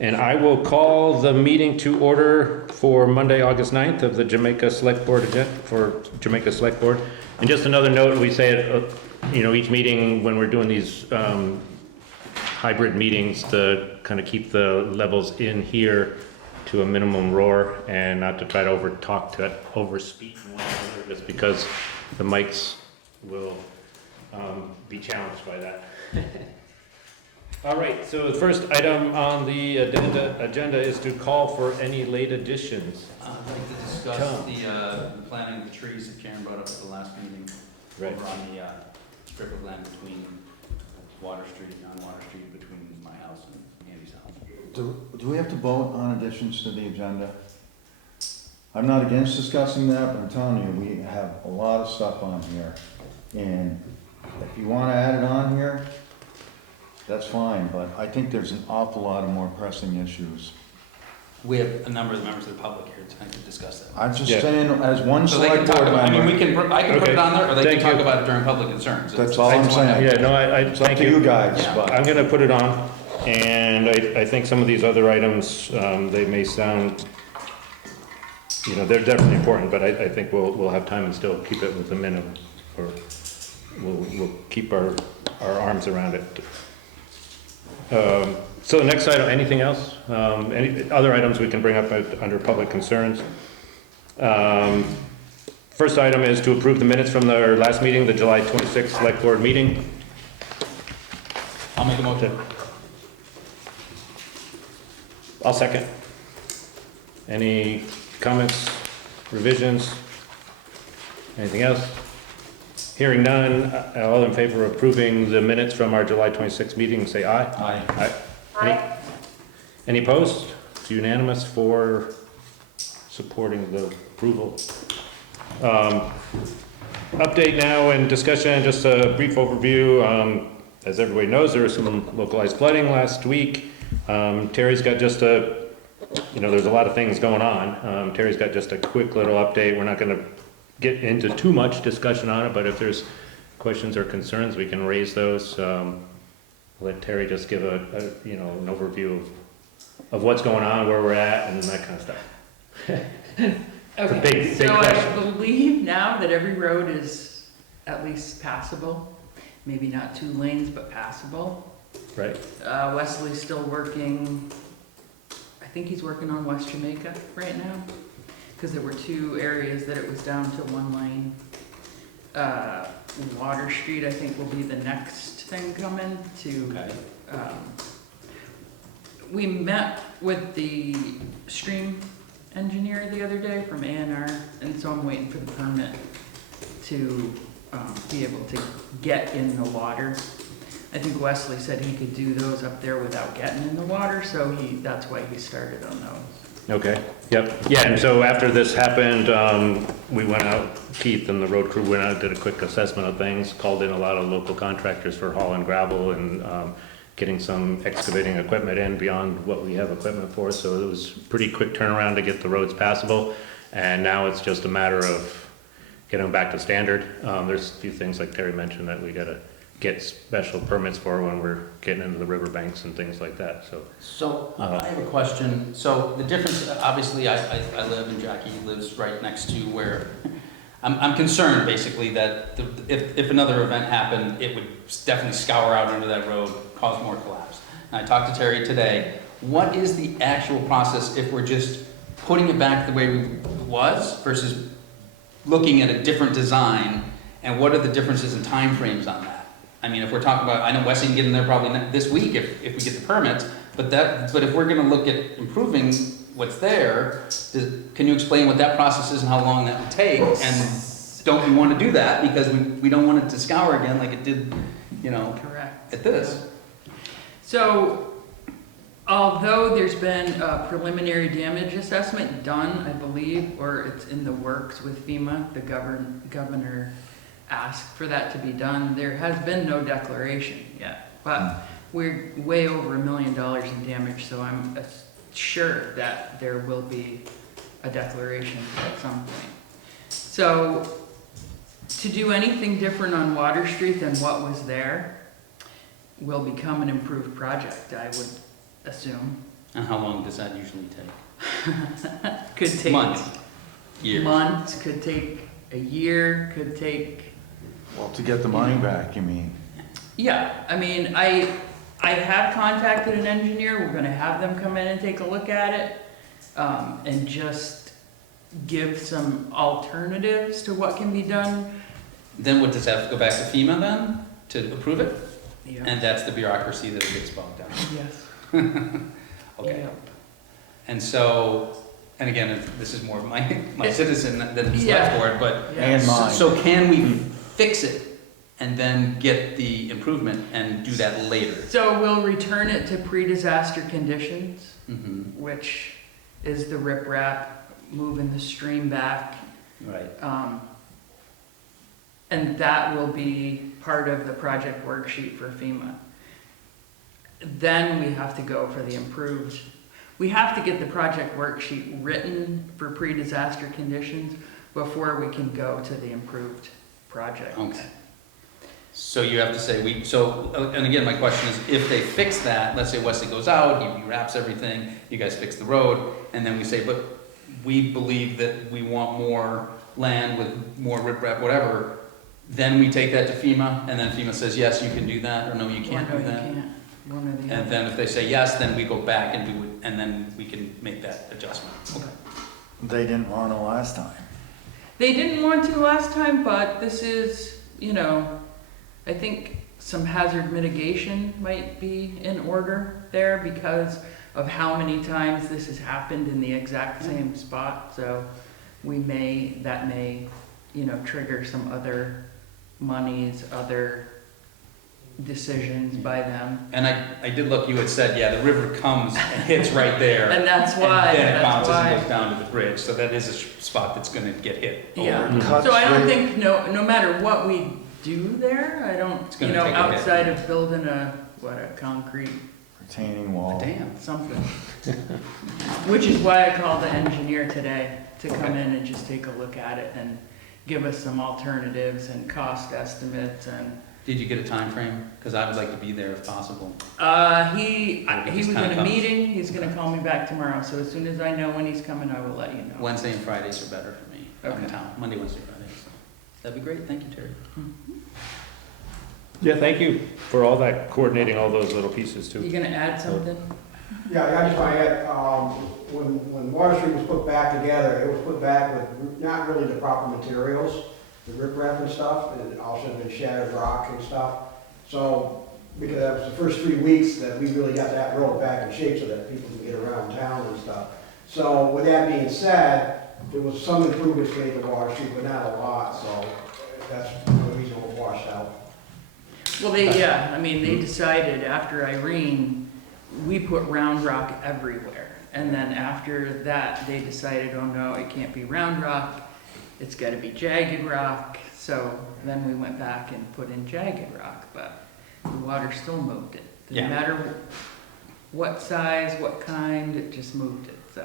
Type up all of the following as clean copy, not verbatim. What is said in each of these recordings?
And I will call the meeting to order for Monday, August 9th of the Jamaica Select Board agenda for Jamaica Select Board. And just another note, we say it, each meeting when we're doing these hybrid meetings to kind of keep the levels in here to a minimum roar and not to try to over speak one another, just because the mics will be challenged by that. All right, so the first item on the agenda is to call for any late additions. I'd like to discuss the planting of the trees that Karen brought up at the last meeting. Right. Over on the strip of land between Water Street and Water Street, between my house and Andy's house. Do we have to vote on additions to the agenda? I'm not against discussing that, but I'm telling you, we have a lot of stuff on here. And if you want to add it on here, that's fine, but I think there's an awful lot of more pressing issues. We have a number of the members of the public here tonight to discuss that. I'm just saying, as one So they can select talk board about, member. I can put it on there, or they Thank can talk you. about it during public concerns. That's all I'm saying. Yeah, no, It's up thank to you guys, Yeah. but I'm gonna put it on, and I think some of these other items, they may sound, they're definitely important, but I think we'll have time and still keep it with the minimum, or we'll keep our arms around it. So the next item, anything else? Any other items we can bring up under public concerns? First item is to approve the minutes from our last meeting, the July 26th Select Board meeting. I'll make a motion. I'll second. Any comments, revisions? Anything else? Hearing none, all in favor of approving the minutes from our July 26th meeting, say aye. Aye. Aye. Any opposed? It's unanimous for supporting the approval. Update now and discussion, just a brief overview. As everybody knows, there was some localized flooding last week. Terry's got just there's a lot of things going on. Terry's got just a quick little update. We're not gonna get into too much discussion on it, but if there's questions or concerns, we can raise those. Let Terry just give an overview of what's going on, where we're at, and that kind of stuff. Okay, big so question. I believe now that every road is at least passable, maybe not 2 lanes, but passable. Right. Wesley's still working, I think he's working on West Jamaica right now, because there were 2 areas that it was down to 1 lane. Water Street, I think, will be the next thing coming to. Okay. We met with the stream engineer the other day from A&R, and so I'm waiting for the permit to be able to get in the water. I think Wesley said he could do those up there without getting in the water, so that's why he started on those. Okay, yep. Yeah, and so after this happened, we went out, Keith and the road crew went out, did a quick assessment of things, called in a lot of local contractors for hauling gravel and getting some excavating equipment in beyond what we have equipment for. So it was a pretty quick turnaround to get the roads passable. And now it's just a matter of getting them back to standard. There's a few things like Terry mentioned that we gotta get special permits for when we're getting into the riverbanks and things like that, so. So I have a question. So the difference, obviously, I live and Jackie lives right next to where, I'm concerned basically that if another event happened, it would definitely scour out under that road, cause more collapse. And I talked to Terry today. What is the actual process if we're just putting it back the way it was versus looking at a different design, and what are the differences in timeframes on that? I mean, if we're talking about, I know Wesley can get in there probably this week if we get the permits, but if we're gonna look at improving what's there, can you explain what that process is and how long that would take? And don't we wanna do that because we don't want it to scour again like it did, Correct. at this? So, although there's been a preliminary damage assessment done, I believe, or it's in the works with FEMA, the governor asked for that to be done. There has been no declaration yet, but we're way over $1 million in damage, so I'm sure that there will be a declaration at some point. So, to do anything different on Water Street than what was there will become an improved project, I would assume. And how long does that usually take? Could take Months? Years? months, could take a year, could take, Well, to get the money back, you mean? yeah, I mean, I have contacted an engineer, we're gonna have them come in and take a look at it, and just give some alternatives to what can be done. Then what, does that have to go back to FEMA then, to approve it? Yeah. And that's the bureaucracy that it gets bogged down. Yes. Okay. Yep. And so, and again, this is more of my citizen than the Yeah. select board, but, Yeah. And mine. so can we fix it and then get the improvement and do that later? So we'll return it to pre-disaster conditions, Mm-hmm, which is the riprap, moving the stream back. right. And that will be part of the project worksheet for FEMA. Then we have to go for the improved. We have to get the project worksheet written for pre-disaster conditions before we can go to the improved project. Okay. So you have to say, and again, my question is, if they fix that, let's say Wesley goes out, he wraps everything, you guys fix the road, and then we say, but we believe that we want more land with more riprap, whatever, then we take that to FEMA, and then FEMA says, yes, you can do that, or no, you can't No, do you that? can't. One or the And other. then if they say yes, then we go back and do it, and then we can make that adjustment. Okay. They didn't want to last time. They didn't want to last time, but this is, I think some hazard mitigation might be in order there because of how many times this has happened in the exact same spot. So that may, trigger some other monies, other decisions by them. And I did look, you had said, yeah, the river comes and hits right there. And that's why, And then it that's bounces and why. goes down to the bridge, so that is a spot that's gonna get hit. over Yeah. and over. Cuts So I don't right- think, no matter what we do there, I don't, It's gonna take a hit. outside of building a concrete Retaining wall. Damn. something. Which is why I called the engineer today to come in and just take a look at it and give us some alternatives and cost estimates and, Did you get a time frame? Because I would like to be there if possible. he was in kinda a comes. meeting, he's gonna call me back tomorrow, so as soon as I know when he's coming, I will let you know. Wednesday and Fridays are better for me. I'm in Okay. town, Monday, Wednesday, Fridays. So that'd be great, thank you, Terry. Yeah, thank you for all that, coordinating all those little pieces You too. gonna add something? Yeah, I just want to add, when Water Street was put back together, it was put back with not really the proper materials, the riprap and stuff, and also the shattered rock and stuff. So, because that was the first 3 weeks that we really got that road back in shape so that people could get around town and stuff. So with that being said, there was some improvements made to Water Street, but not a lot, so that's the reason it was washed out. Well, they decided after Irene, we put round rock everywhere. And then after that, they decided, oh no, it can't be round rock, it's gotta be jagged rock. So then we went back and put in jagged rock, but the water still moved it. Yeah. Didn't matter what size, what kind, it just moved it, so.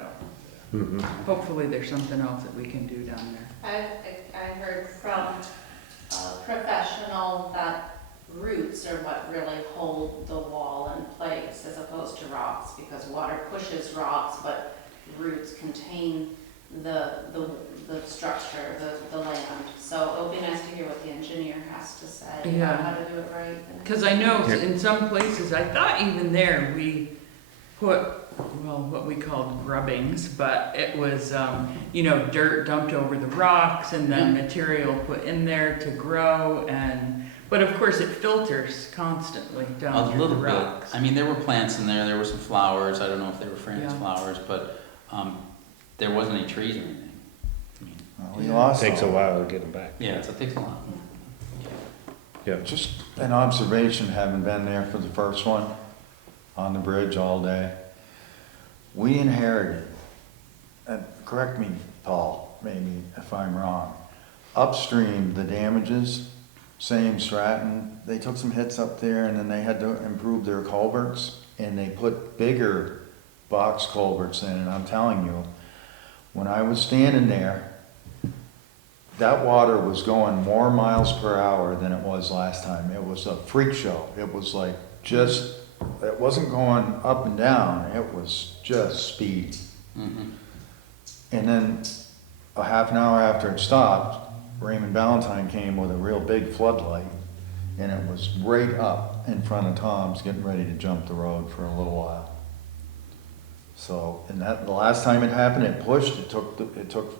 Mhm. Hopefully there's something else that we can do down there. I heard from a professional that roots are what really hold the wall in place as opposed to rocks, because water pushes rocks, but roots contain the structure, the land. So it'll be nice to hear what the engineer has to say Yeah. about how to do it right. Because I know Yeah. in some places, I thought even there, we put, what we called grubbings, but it was, dirt dumped over the rocks and then material put in there to grow but of course it filters constantly A down through the little bit. rocks. I mean, there were plants in there were some flowers, I don't know if they were France Yeah. flowers, but there wasn't any trees or anything. I mean, Well, we Yeah. lost Takes a all. while to get them back. yeah, so it takes a lot. Yeah. Just an observation, having been there for the first one, on the bridge all day. We inherited, and correct me, Paul, maybe if I'm wrong, upstream, the damages, same Stratton, they took some hits up there and then they had to improve their culverts and they put bigger box culverts in, and I'm telling you, when I was standing there, that water was going more miles per hour than it was last time. It was a freak show. It was like just it wasn't going up and down, it was just speed. Mhm. And then a half an hour after it stopped, Raymond Ballantyne came with a real big floodlight, and it was right up in front of Tom's, getting ready to jump the road for a little while. So, and that, the last time it happened, it pushed, it took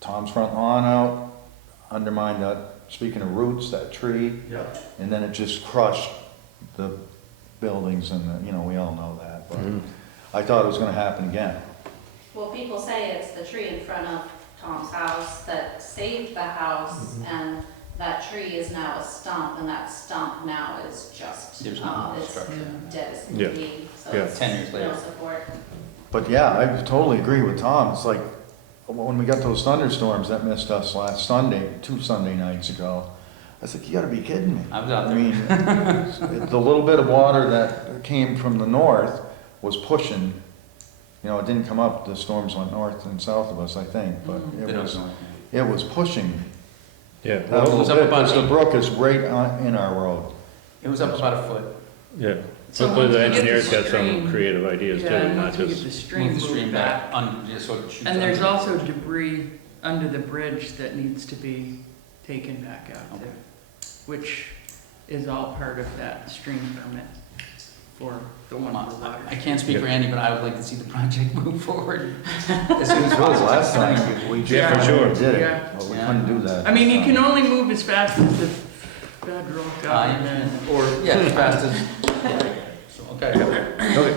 Tom's front lawn out, undermined that, speaking of roots, that tree, Yep. and then it just crushed the buildings and the, you know, we all know that, but Mhm. I thought it was gonna happen again. Well, people say it's the tree in front of Tom's house that saved the house, and that tree is now a stump, and that stump now is just, There's no it's structure. dead as can Yeah. be, so Yeah. it's 10 years no later. support. But yeah, I totally agree with Tom. It's like, when we got those thunderstorms that missed us last Sunday, 2 Sunday nights ago, I was like, you gotta be kidding me. I was out I there. mean, the little bit of water that came from the north was pushing, you know, it didn't come up, the storms went north and south of us, I think, but They it don't was, know. it was pushing. Yeah, That Well, it little was up bit, about because the eight- brook is right in our road. It was up about a foot. yeah. So Hopefully once the you get the engineers got some stream- creative ideas too, Yeah, and not once we get just, the stream Move the stream moved back, back. just so it shoots. And there's under. also debris under the bridge that needs to be taken back out Okay. too, which is all part of that stream permit for the one for water. I can't speak for Andy, but I would like to see the project move forward as soon as It was possible. last time, Thank you. we just Yeah, for went and sure. did Yeah. it, but we Yeah. couldn't do that. I mean, you this can time. only move as fast as the federal government. Or, yeah, as fast as, so, okay. okay.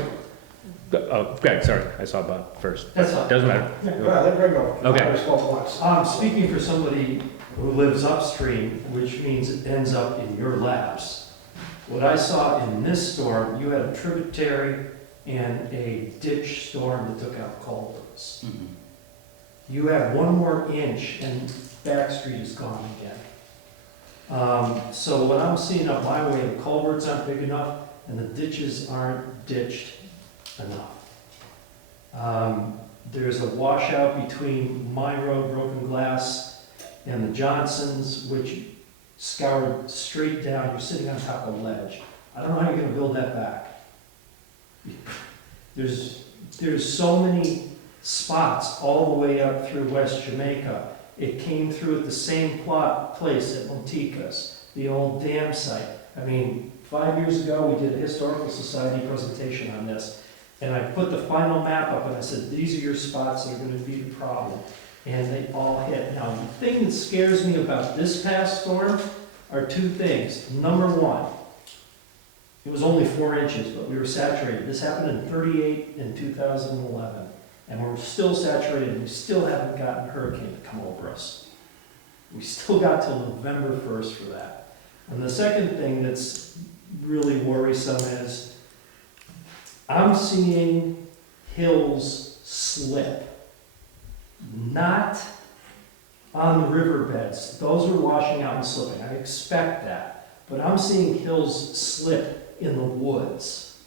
Oh, Greg, sorry, I saw Bob first. That's fine. Doesn't matter. Well, let Greg go. Okay. I spoke once. Speaking for somebody who lives upstream, which means it ends up in your laps, what I saw in this storm, you had a tributary and a ditch storm that took out culverts. Mhm. You have one more inch and Back Street is gone again. So what I'm seeing up my way, the culverts aren't big enough and the ditches aren't ditched enough. There's a washout between my road, Broken Glass, and the Johnsons, which scoured straight down. You're sitting on top of a ledge. I don't know how you're gonna build that back. There's so many spots all the way up through West Jamaica. It came through at the same place at Monticas, the old dam site. I mean, 5 years ago, we did a historical society presentation on this, and I put the final map up and I said, these are your spots that are gonna be the problem. And they all hit. Now, the thing that scares me about this past storm are 2 things. Number one, it was only 4 inches, but we were saturated. This happened in 38 in 2011. And we're still saturated, and we still haven't gotten a hurricane to come over us. We still got till November 1st for that. And the second thing that's really worrisome is I'm seeing hills slip. Not on the riverbeds. Those are washing out and slipping. I expect that. But I'm seeing hills slip in the woods.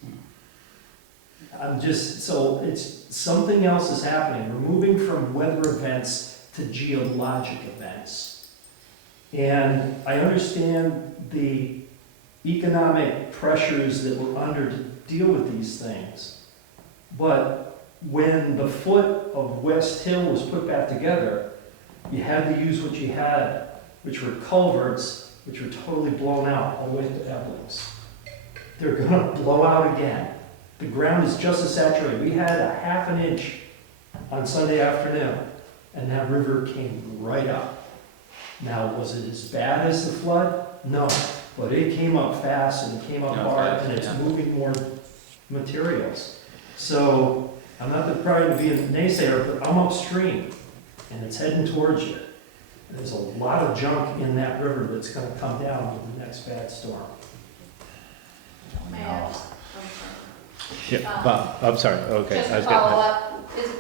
So it's, something else is happening. We're moving from weather events to geologic events. And I understand the economic pressures that we're under to deal with these things. But when the foot of West Hill was put back together, you had to use what you had, which were culverts, which were totally blown out all the way to Eblings. They're gonna blow out again. The ground is just as saturated. We had a half an inch on Sunday afternoon, and that river came right up. Now, was it as bad as the flood? No, but it came up fast and it came up Yeah, hard, fast, and it's yeah. moving more materials. So, I'm not trying to be a naysayer, but I'm upstream, and it's heading towards you. There's a lot of junk in that river that's gonna come down with the next bad storm. May I have- I'm sorry. yeah, Bob, I'm sorry, okay. Just I to was getting- follow up,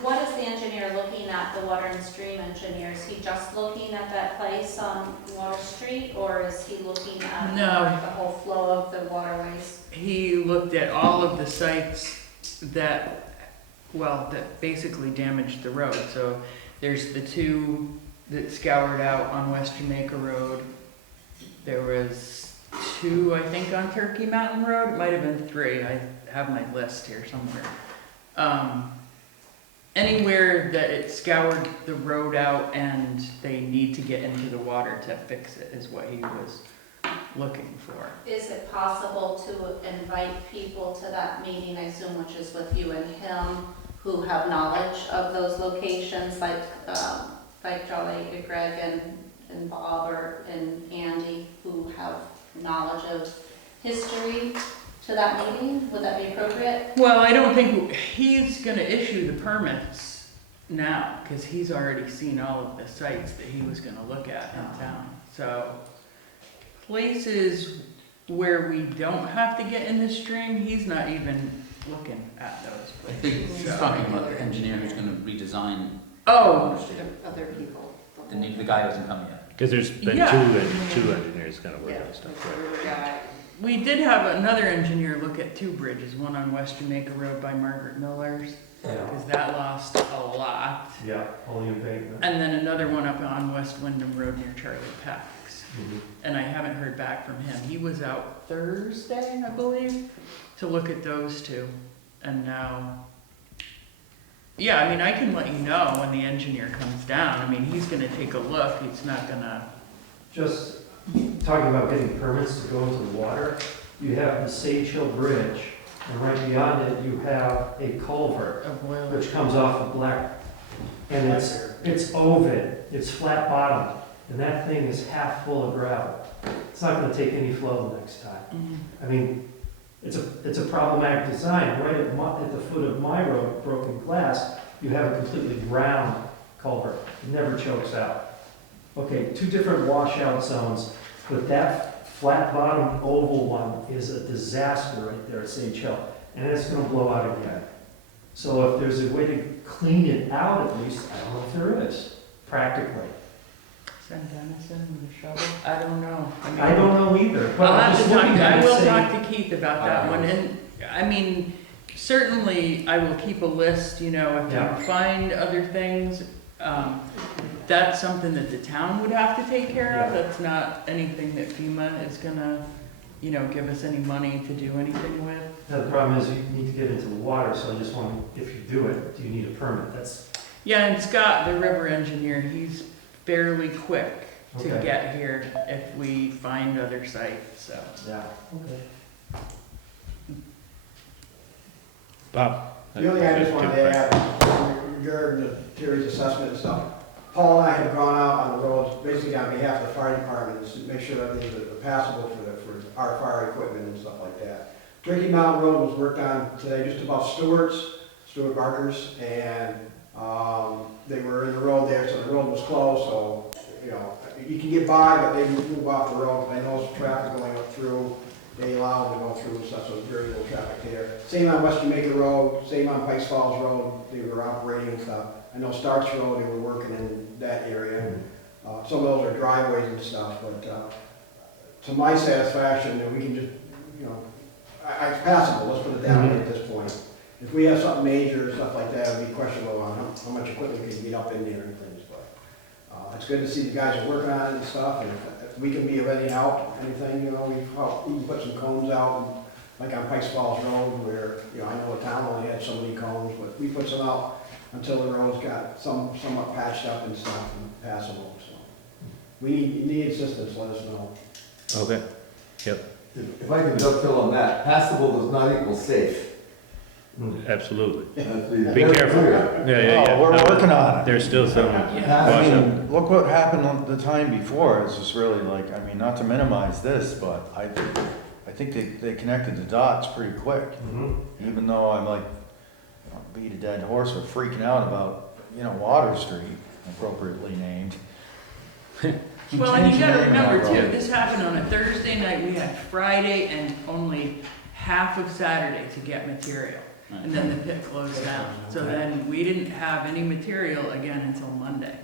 what is the engineer looking at, the water and stream engineer? Is he just looking at that place on Water Street, or is he looking at No. the whole flow of the waterways? He looked at all of the sites that, that basically damaged the road. So there's the 2 that scoured out on West Jamaica Road. There was 2, I think, on Turkey Mountain Road. It might have been 3. have my list here somewhere. Anywhere that it scoured the road out and they need to get into the water to fix it is what he was looking for. Is it possible to invite people to that meeting, I assume, which is with you and him, who have knowledge of those locations, like Charlie, Greg, and Bob, and Andy, who have knowledge of history to that meeting? Would that be appropriate? Well, I don't think he's gonna issue the permits now, because he's already seen all of the sites that he was gonna look at in town. So places where we don't have to get in the stream, he's not even looking at those I places. think he's talking about the engineer who's gonna redesign. Oh, Other people. The guy hasn't come yet. Because there's been Yeah. two engineers kind of working on stuff. Right? we did have another engineer look at two bridges, one on West Jamaica Road by Margaret Miller's, Yeah, because that lost a lot. yeah, all the embankment. And then another one up on West Wyndham Road near Charlie Peck's. Mhm. And I haven't heard back from him. He was out Thursday, I believe, to look at those two. And now, yeah, I mean, I can let you know when the engineer comes down. I mean, he's gonna take a look. He's not gonna, Just talking about getting permits to go into the water, you have the Sage Hill Bridge, and right beyond it, you have a culvert, a boiler. which comes off of Black. And it's oval, it's flat bottom, and that thing is half full of gravel. It's not gonna take any flow the next time. Mhm. I mean, it's a problematic design. Right at the foot of my road, Broken Glass, you have a completely round culvert. It never chokes out. Okay, two different washout zones, but that flat bottom oval one is a disaster right there at Sage Hill, and it's gonna blow out again. So if there's a way to clean it out at least, I don't know if there is, practically. Send Dennison with a shovel? I don't know. mean, I don't know either, but I'll I'm have just to talk, looking at I it will saying, talk to Keith about that one, and, I mean, certainly I will keep a list, you know, if Yeah. you find other things, that's something that the town would have to take care of, Yeah. that's not anything that FEMA is gonna, you know, give us any money to do anything with. the problem is you need to get into the water, so I just wonder, if you do it, do you need a permit? That's, Yeah, and Scott, the river engineer, he's fairly quick to Okay. get here if we find other sites, so. yeah, okay. Bob? The only thing I just wanted to add, regarding the Terry's assessment and stuff, Paul and I have gone out on the roads, basically on behalf of the fire department, to make sure that things are passable for our fire equipment and stuff like that. Drinking Mountain Road was worked on today, just about Stuart Barker's, and, they were in the road there, so the road was closed, so, you know, you can get by, but they move off the road, I know there's traffic going up through, they allow them to go through and stuff, so there's very little traffic there. Same on West Jamaica Road, same on Pikes Falls Road, they were operating and stuff. I know Starks Road, they were working in that area. Some of those are driveways and stuff, but, to my satisfaction, we can just, you know, it's passable, let's put it that way at this point. If we have something major or stuff like that, it'd be questionable on how much equipment can get up in there and things, but, it's good to see the guys are working on it and stuff, and if we can be of any help, anything, you know, we can put some cones out, like on Pikes Falls Road, where, you know, I know the town only had so many cones, but we put some out until the roads got somewhat patched up and stuff and passable, so. We need assistance, let us know. Okay, If I can dovetail on that, passable does not equal safe. absolutely. Be Be careful. Yeah, yeah. Oh, we're No, working on it. There's still some I washout. mean, look what happened on the time before, it's just really like, I mean, not to minimize this, but I think they connected the dots pretty quick. Even though I'm like, you know, beat a dead horse or freaking out about, you know, Water Street, appropriately named. Well, and you gotta Changing the name of remember that too, road. this happened on a Thursday night, we had Friday and only half of Saturday to get material. And then the pit closed down, so then we didn't have any material again until Monday,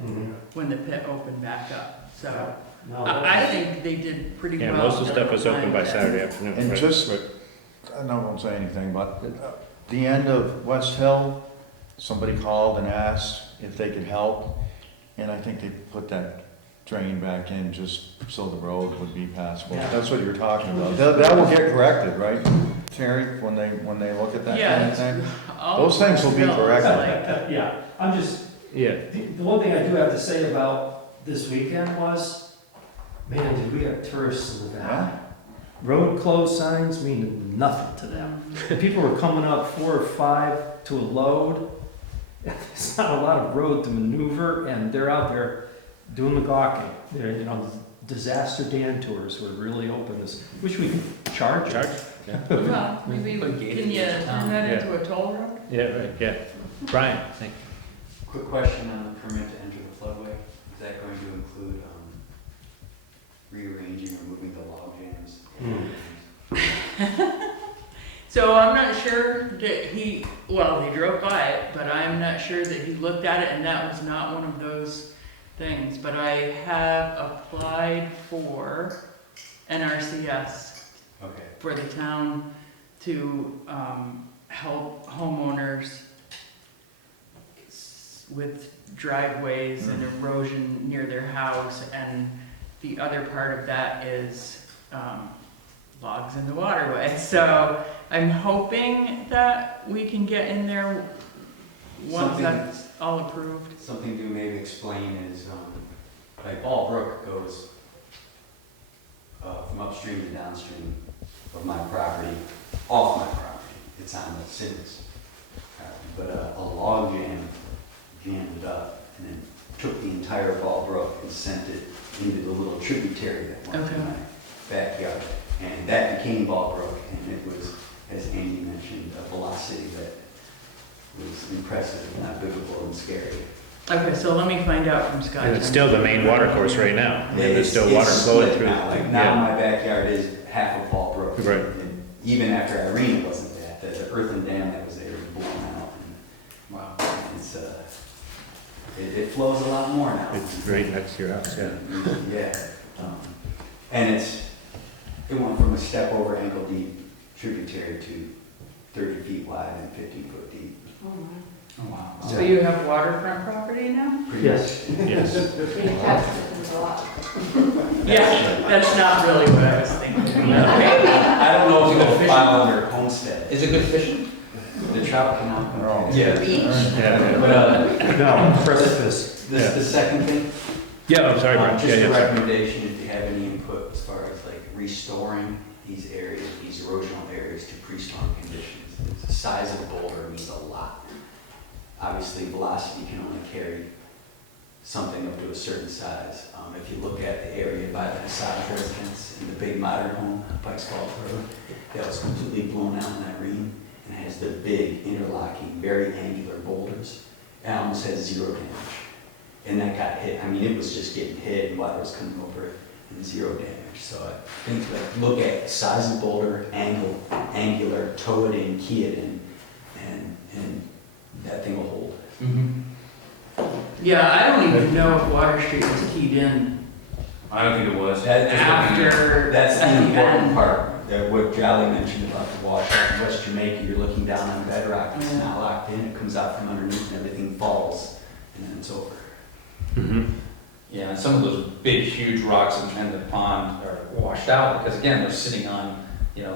when the pit opened back up. So No, I think they did pretty well. Yeah, most of the stuff was open by Right. Saturday afternoon. And right? just, Right. I won't say anything, but the end of West Hill, somebody called and asked if they could help, and I think they put that drain back in just so the road would be passable. Yeah. That's what you're talking about. That will get corrected, right, Terry, when they look at that Yeah, kind of thing? all Those things will be bills, corrected. like, Yeah, I'm just, Yeah. the one thing I do have to say about this weekend was, man, did we have tourists in the valley. Road closed signs mean nothing to them. People were coming up 4 or 5 to a load. There's not a lot of road to maneuver, and they're out there doing the gawking. They're, disaster Dan tours were really open. Wish we could charge. Well, maybe, Put a gate can you at the turn town. that Yeah. into a toll road? Yeah, right, yeah. Brian, thank Quick question on the permit to enter the floodway. Is that going to include rearranging or moving the log jams? So I'm not sure that he drove by it, but I'm not sure that he looked at it, and that was not one of those things. But I have applied for NRCS Okay. for the town to help homeowners with driveways and erosion near their house, and the other part of that is logs in the waterway. So I'm hoping that we can get in there once Something- that's all approved. Something to maybe explain is, like Ball Brook goes from upstream to downstream of my property, off my property. It's on the city's property. But a log jam jammed it up and then took the entire Ball Brook and sent it into the little tributary that went to Okay. my backyard. And that became Ball Brook, and it was, as Andy mentioned, a velocity that was impressive, not biblical and scary. Okay, so let me find out from you. Scott. And it's still the main water course right now. And there's still It's water flowing split through. now. Like now Yeah. my backyard is half of Ball Brook. Right. And even after Irene, it wasn't that. The earthen dam that was there was blown out. Wow. And it's, it flows a lot more now. It's right next to your house, yeah. Yeah. And it went from a step over ankle deep tributary to 30 feet wide and 15-foot deep. Oh, wow. So you have waterfront property now? Pretty Yes. much. Yes. Yeah, that's not really what I was thinking. Maybe. I don't know if Is it it'll good file under homestead. Is it good fishing? The trout cannot come Oh. through. Yeah. Yeah, But, No, precipice. the second thing, yeah, I'm sorry, Brian. just Yeah, a yeah. recommendation, if you have any input as far as like restoring these areas, these erosional areas to pre-storm conditions. The size of the boulder means a lot. Obviously, velocity can only carry something up to a certain size. If you look at the area by the Massage residence in the big modern home on Pikes Falls Road, that was completely blown out in Irene and has the big interlocking, very angular boulders. It almost has 0 damage. And that got hit. I mean, it was just getting hit and water was coming over it and 0 damage. So I think like look at size of boulder, angular, toe it in, key it in, and that thing will hold. Mm-hmm. Yeah, I don't even know if Water Street was keyed in I don't think it was. after. That's the at important end. part, that what Jolly mentioned about the washout in West Jamaica, you're looking down on bedrock, it's Yeah. not locked in, it comes out from underneath and everything falls, and then it's over. Mhm. Yeah, and some of those big, huge rocks in the pond are washed out because again, they're sitting on,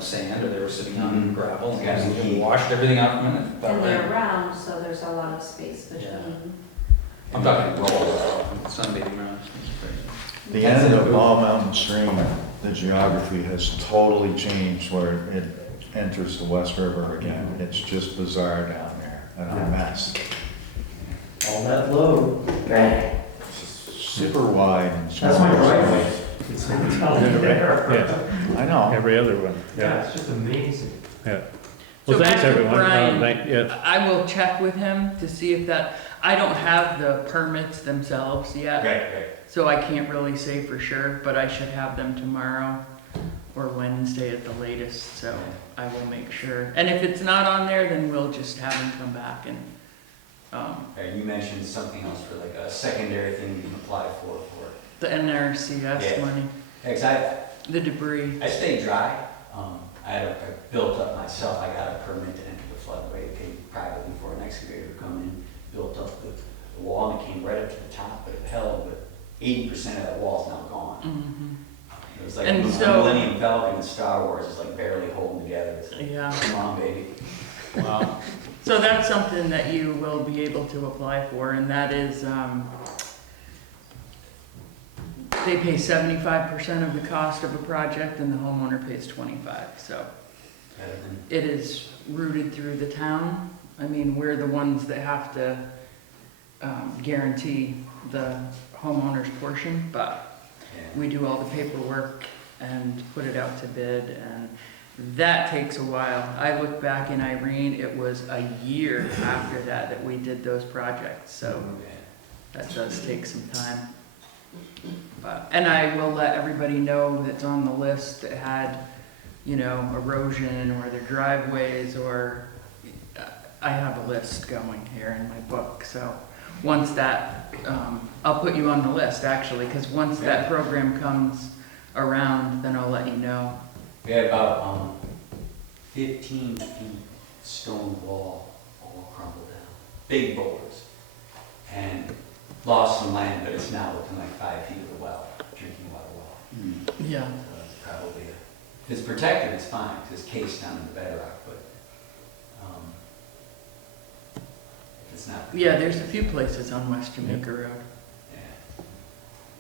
sand or they were sitting on Mhm. gravel and Yeah. they washed everything out from it. And they're round, so there's a lot of space between. I'm talking roll, sunbathing grounds. The end of Ball Mountain Stream, the geography has totally changed where it enters the West River again. It's just bizarre down there and a mess. All that load. Super wide. and That's my small. driveway. It's down there. Yeah, I know. every other one, Yeah, yeah, it's just amazing. yeah. So Well, thanks, back to everyone. Brian. Yeah, I will check with him to see if I don't have the permits themselves yet, Right. so I can't really say for sure, but I should have them tomorrow or Wednesday at the latest, so I will make sure. And if it's not on there, then we'll just have him come back and, You mentioned something else for like a secondary thing you can apply for. the NRCS Yeah. money, the debris. I stayed dry. I built up myself, I got a permit to enter the floodway, paid privately for an excavator to come in, built up the wall and it came right up to the top, but it held, but 80% of that wall's now gone. Mhm. It was like And the so- Millennium Falcon in Star Wars is like barely holding together. It's like, Yeah. come on, baby. Wow. So that's something that you will be able to apply for, and that is, they pay 75% of the cost of a project and the homeowner pays 25, so Better than- it is routed through the town. I mean, we're the ones that have to guarantee the homeowner's portion, but yeah. we do all the paperwork and put it out to bid, and that takes a while. I look back in Irene, it was a year after that we did those projects, so Yeah. that does take some time. And I will let everybody know that's on the list that had, you know, erosion or their driveways, or I have a list going here in my book, so once that, I'll put you on the list actually, because once that program comes around, then I'll let you know. We had about 15 feet stone wall all crumbled down, big boulders, and lost some land, but it's now looking like 5 feet of the well, drinking water well. Yeah. So it's probably, if it's protected, it's fine, because it's cased down in the bedrock, but if it's not. Yeah, there's a few places on West Jamaica Road.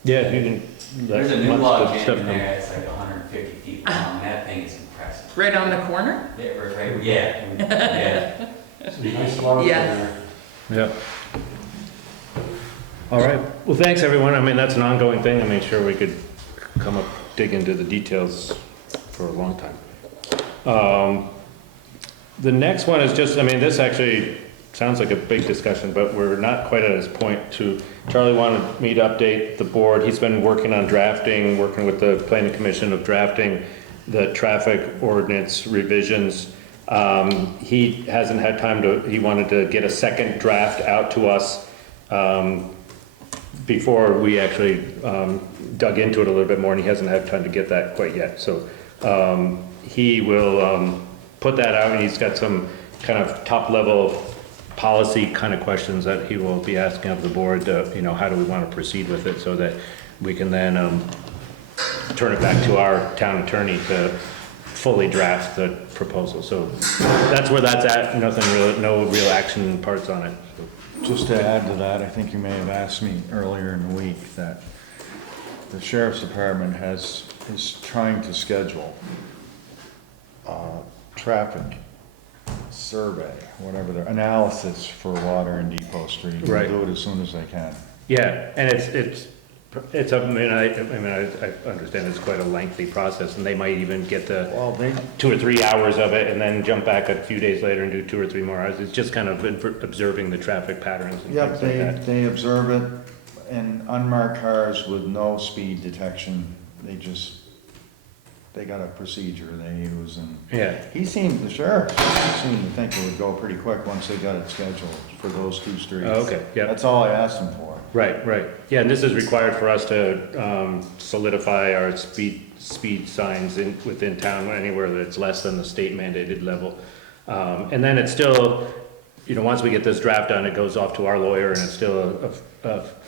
Yeah. Yeah, you can. There's a new lots log of jam stuff in come- there, it's like 150 feet long, and that thing is impressive. Right on the corner? Yeah, right, yeah, yeah. Nice log Yes. there. Yeah. All right, well, thanks, everyone. I mean, that's an ongoing thing. I mean, sure, we could come up, dig into the details for a long time. The next one is just, I mean, this actually sounds like a big discussion, but we're not quite at this point to, Charlie wanted me to update the board. He's been working on drafting, working with the planning commission of drafting the traffic ordinance revisions. He hasn't had time to, he wanted to get a second draft out to us before we actually dug into it a little bit more, and he hasn't had time to get that quite yet. So he will put that out, and he's got some kind of top-level policy kind of questions that he will be asking of the board, you know, how do we want to proceed with it, so that we can then turn it back to our town attorney to fully draft the proposal. So that's where that's at, nothing real, no real action parts on it. Just to add to that, I think you may have asked me earlier in the week that the sheriff's department is trying to schedule traffic survey, whatever their analysis for water in Depot Street. They'll Right. do it as soon as they can. Yeah, and it's, I mean, I understand it's quite a lengthy process, and they might even get the Well, they, 2 or 3 hours of it and then jump back a few days later and do 2 or 3 more hours. It's just kind of observing the traffic patterns and yep, things like that. they observe it, and unmarked cars with no speed detection, they got a procedure they use, and Yeah, the sheriff seemed to think it would go pretty quick once they got it scheduled for those 2 streets. oh, okay, yeah, That's all I asked him for. right, right. Yeah, and this is required for us to solidify our speed signs within town, anywhere that it's less than the state mandated level. And then it's still, you know, once we get this draft done, it goes off to our lawyer, and it's still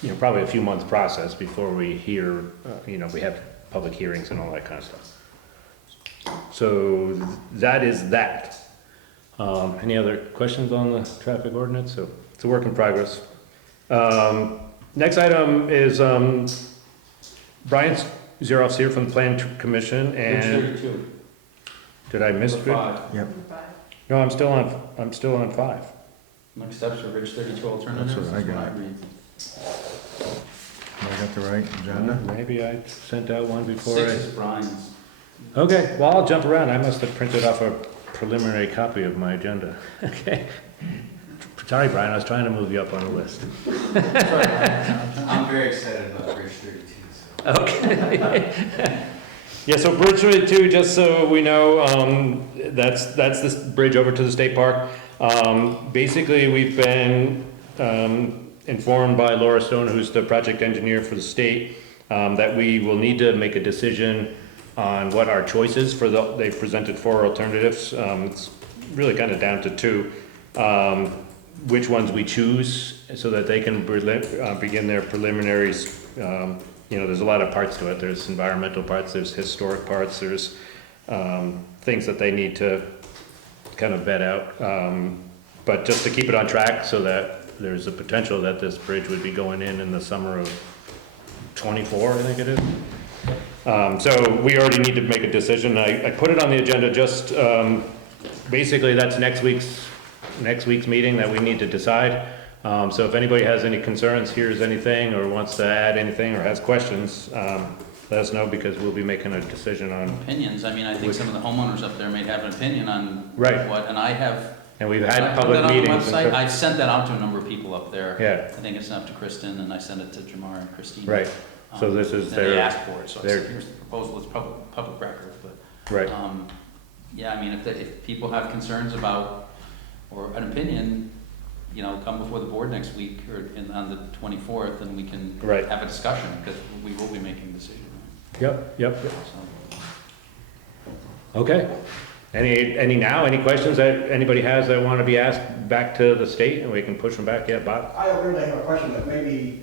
you know, probably a few month process before we hear, you know, we have public hearings and all that kind of stuff. So that is that. Any other questions on the traffic ordinance? So it's a work in progress. Next item is Brian Zeroff's here from the Plan Commission, and did I miss it? Yep. No, I'm still on 5. Next steps for Ridge 32 alternatives. That's what I got. read. I got the right agenda? Maybe I sent out one before 6 I. is Brian's. Okay, well, I'll jump around. I must have printed off a preliminary copy of my agenda. Okay. Sorry, Brian, I was trying to move you up on the list. I'm very excited about Bridge 32, so. Okay. Yeah, so Bridge 32, just so we know, that's this bridge over to the state park. Basically, we've been informed by Laura Stone, who's the project engineer for the state, that we will need to make a decision on what our choices for they've presented 4 alternatives. It's really kind of down to 2. Which ones we choose so that they can begin their preliminary You know, there's a lot of parts to it. There's environmental parts, there's historic parts, there's things that they need to kind of vet out. But just to keep it on track so that there's a potential that this bridge would be going in the summer of '24, I think it is. So we already need to make a decision. I put it on the agenda just, basically that's next week's meeting that we need to decide. So if anybody has any concerns, hears anything, or wants to add anything, or has questions, let us know, because we'll be making a decision on. Opinions, I mean, I think some of the homeowners up there may have an opinion on Right. what, and I have. And we've I had put public that on the meetings. and website. stuff. I've sent that out to a number of people up there. Yeah, I think it's up to Kristen, and I sent it to Jamar and Christine. right, so this is And they their, asked for it, so I their- said, here's the proposal, it's public record, but. right, Yeah, I mean, if people have concerns about, or an opinion, you know, come before the board next week, or on the 24th, and we can Right. have a discussion, because we will be making a decision. yep. So, Okay. Any questions that anybody has that want to be asked back to the state, and we can push them back? Yeah, Bob? I don't really have a question, but maybe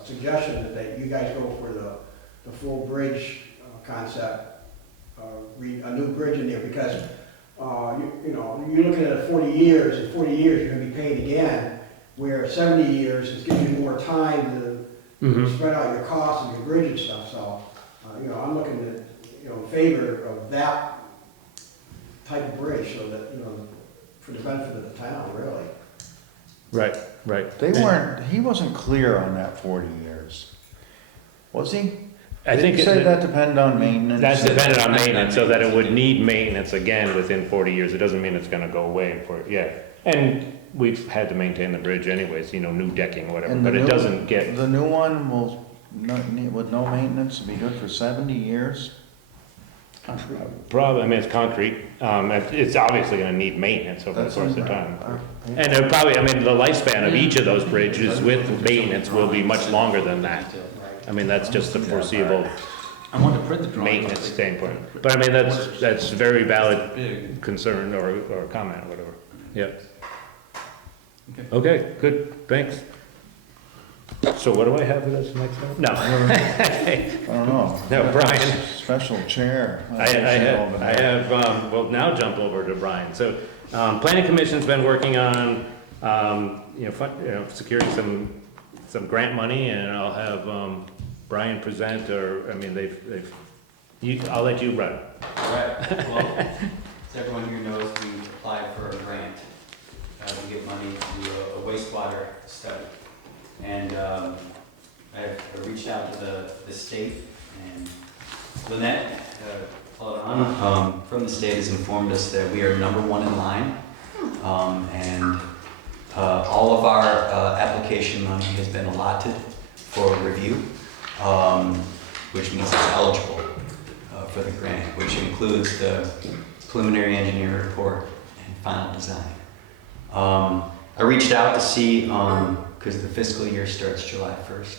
a suggestion that you guys go for the full bridge concept, a new bridge in there, because, you know, you're looking at 40 years, in 40 years, you're gonna be paying again, where 70 years is giving you more time to Mm-hmm. spread out your costs and your bridge and stuff, so, you know, I'm looking at, you know, in favor of that type of bridge, so that, you know, for the benefit of the town, really. Right. He wasn't clear on that 40 years. Was he? I Did think he say that depended on maintenance? that's dependent on maintenance, so that it would need maintenance again within 40 years. It doesn't mean it's gonna go away for, yeah. And we've had to maintain the bridge anyways, you know, new decking, whatever, And the but it new- doesn't get, The new one will, with no maintenance, be good for 70 years? probably, I mean, it's concrete. It's obviously gonna need maintenance over the That's course of right. time. And it'll probably, I mean, the lifespan of each of those bridges with maintenance will be much longer than that. I mean, that's just the foreseeable I want to print the drawing. maintenance standpoint. But I mean, that's very valid Big. concern or comment, or whatever. Yeah. Okay. Okay, good, thanks. So what do I have for this next time? No. I don't know. No, Brian. Special chair. I have, well, now jump over to Brian. So, Planning Commission's been working on, securing some grant money, and I'll have, Brian present, or, I mean, I'll let you run. All right, well, as everyone here knows, we applied for a grant to get money to do a wastewater study. And I've reached out to the state, and Lynette from the state has informed us that we are #1 in line. And all of our application money has been allotted for review, which means it's eligible for the grant, which includes the preliminary engineer report and final design. I reached out to see, because the fiscal year starts July 1st,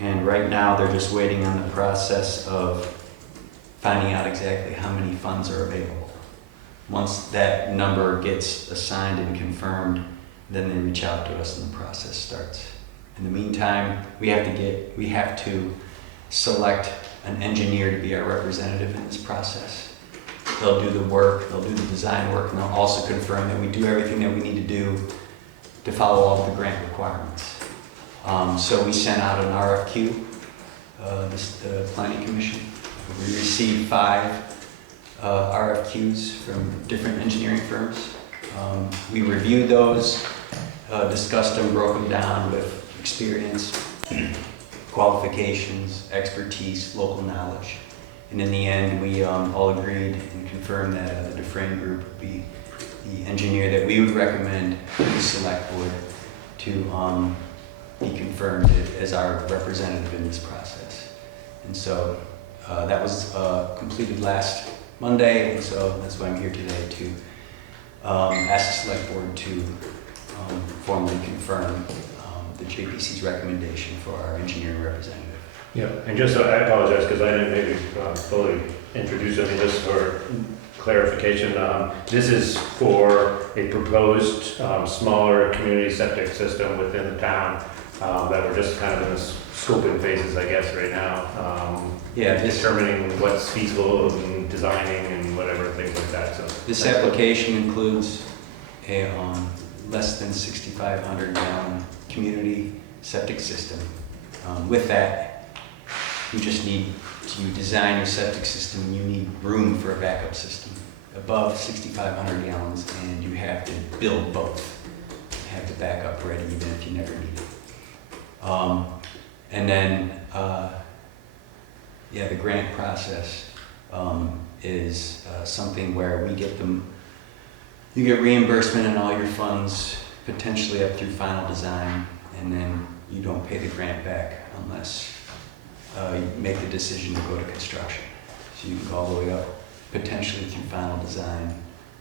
and right now they're just waiting on the process of finding out exactly how many funds are available. Once that number gets assigned and confirmed, then they reach out to us and the process starts. In the meantime, we have to select an engineer to be our representative in this process. They'll do the work, they'll do the design work, and they'll also confirm that we do everything that we need to do to follow all of the grant requirements. So we sent out an RFQ, the Planning Commission. We received 5 RFQs from different engineering firms. We reviewed those, discussed them, broke them down with experience, qualifications, expertise, local knowledge. And in the end, we all agreed and confirmed that the Dufresne Group would be the engineer that we would recommend to the Selectboard to be confirmed as our representative in this process. And so that was completed last Monday, and so that's why I'm here today to ask the Selectboard to formally confirm the JPC's recommendation for our engineering representative. Yeah, and just so I apologize, because I didn't maybe fully introduce any of this for clarification. This is for a proposed smaller community septic system within the town. that we're just kind of in the scoping phases, I guess, right now. Yeah, Determining what's feasible and designing and whatever, things like that, so. this application includes a less than 6,500 gallon community septic system. With that, you just need to design your septic system, you need room for a backup system above 6,500 gallons, and you have to build both. You have the backup ready even if you never need it. And then, yeah, the grant process is something where we get them, you get reimbursement in all your funds, potentially up through final design, and then you don't pay the grant back unless you make the decision to go to construction. So you can go all the way up, potentially through final design,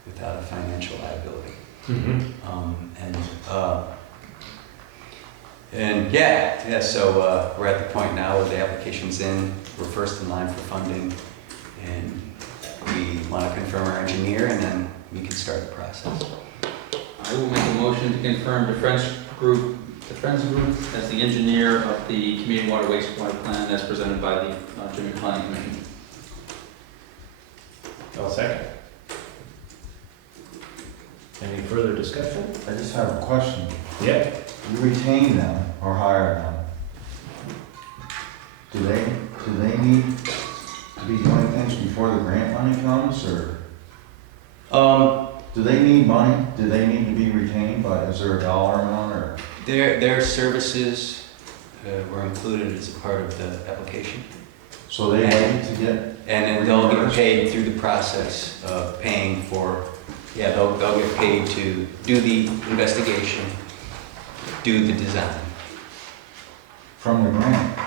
without a financial liability. And yeah, so we're at the point now where the application's in, we're first in line for funding, and we want to confirm our engineer, and then we can start the process. I will make a motion to confirm Dufresne Group as the engineer of the community water wastewater plan as presented by the Jamaica Planning Commission. I'll second. Any further discussion? I just have a question. Yeah. You retain them or hire them? Do they need to be doing things before the grant money comes, or do they need money? Do they need to be retained, but is there a dollar amount, or? Their services were included as a part of the application. So they wait to get? And then they'll get paid through the process of paying for, yeah, they'll get paid to do the investigation, do the design. From the grant?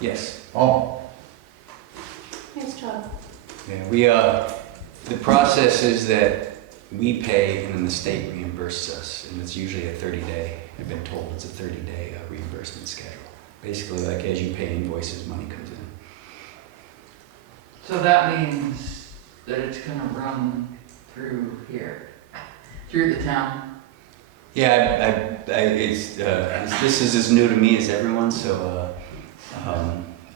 Yes. Oh, Nice job. Yeah, the process is that we pay and then the state reimburses us, and it's usually a 30-day, I've been told it's a 30-day reimbursement schedule. Basically, like as you pay invoices, money comes in. So that means that it's gonna run through here, through the town? Yeah, this is as new to me as everyone, so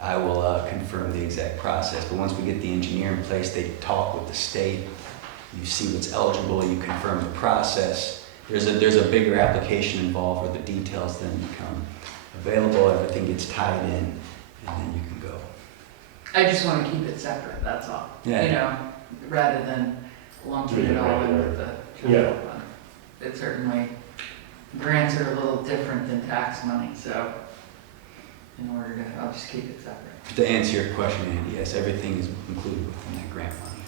I will confirm the exact process. But once we get the engineer in place, they talk with the state. You see what's eligible, you confirm the process. There's a bigger application involved where the details then become available, everything gets tied in, and then you can go. I just wanna keep it separate, that's all. Yeah. You know, rather than lumping it all in with the general fund. It certainly, grants are a little different than tax money, so in order to, I'll just keep it separate. To answer your question, Andy, yes, everything is included within that grant money.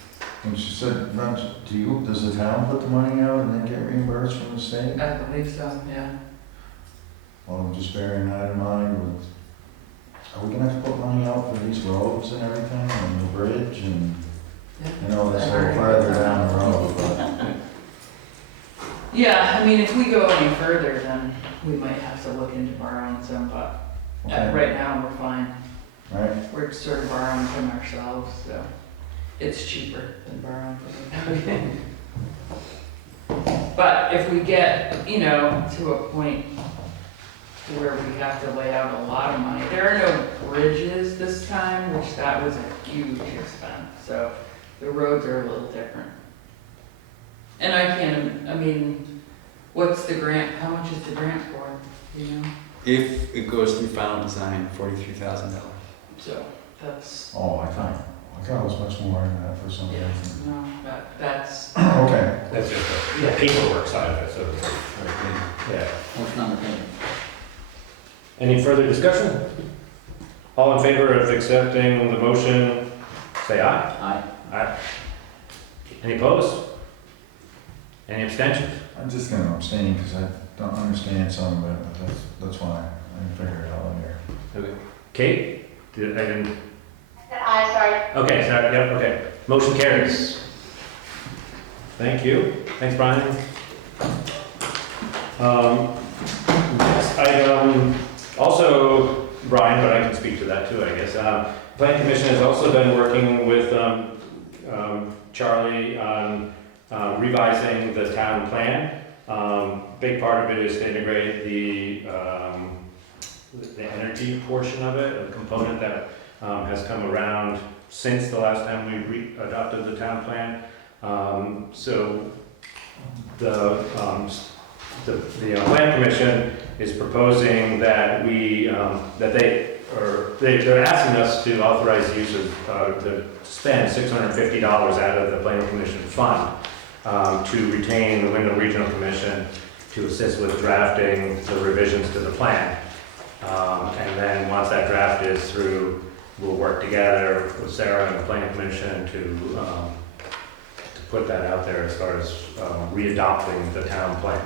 and she said, does the town put the money out and then get reimbursed from the state? I believe so, yeah. Well, I'm just bearing that in mind with, are we gonna have to put money out for these roads and everything, and the bridge, and, you know, that's a little farther down the road, but. Yeah, I mean, if we go any further, then we might have to look into borrowing some, but Okay. right now, we're fine. Right, We're sort of borrowing from ourselves, so it's cheaper than borrowing from the county. But if we get, you know, to a point where we have to lay out a lot of money, there are no bridges this time, which that was a huge expense, so the roads are a little different. And I mean, what's the grant, how much is the grant for, you know? If it goes through final design, $43,000. So that's, oh, I thought it was much more than that for some yeah, reason. no, that's, Okay, That's just the paperwork side of it, so, yeah. Motion on the table. Any further discussion? All in favor of accepting the motion, say aye. Aye. Aye. Any opposed? Any abstentions? I'm just gonna abstain because I don't understand some of it, but that's why I figured it out later. Okay. Kate? I didn't, Aye, sorry. okay, sorry, yep, okay. Motion carries. Thank you. Thanks, Brian. Next item, also Brian, but I can speak to that too, I guess. Planning Commission has also been working with Charlie on revising the town plan. Big part of it is to integrate the the energy portion of it, a component that has come around since the last time we adopted the town plan. So the plan commission is proposing that they're asking us to authorize the use of, to spend $650 out of the planning commission fund to retain the Wyndham Regional Commission to assist with drafting the revisions to the plan. And then once that draft is through, we'll work together with Sarah and the planning commission to put that out there as far as readopting the town plan.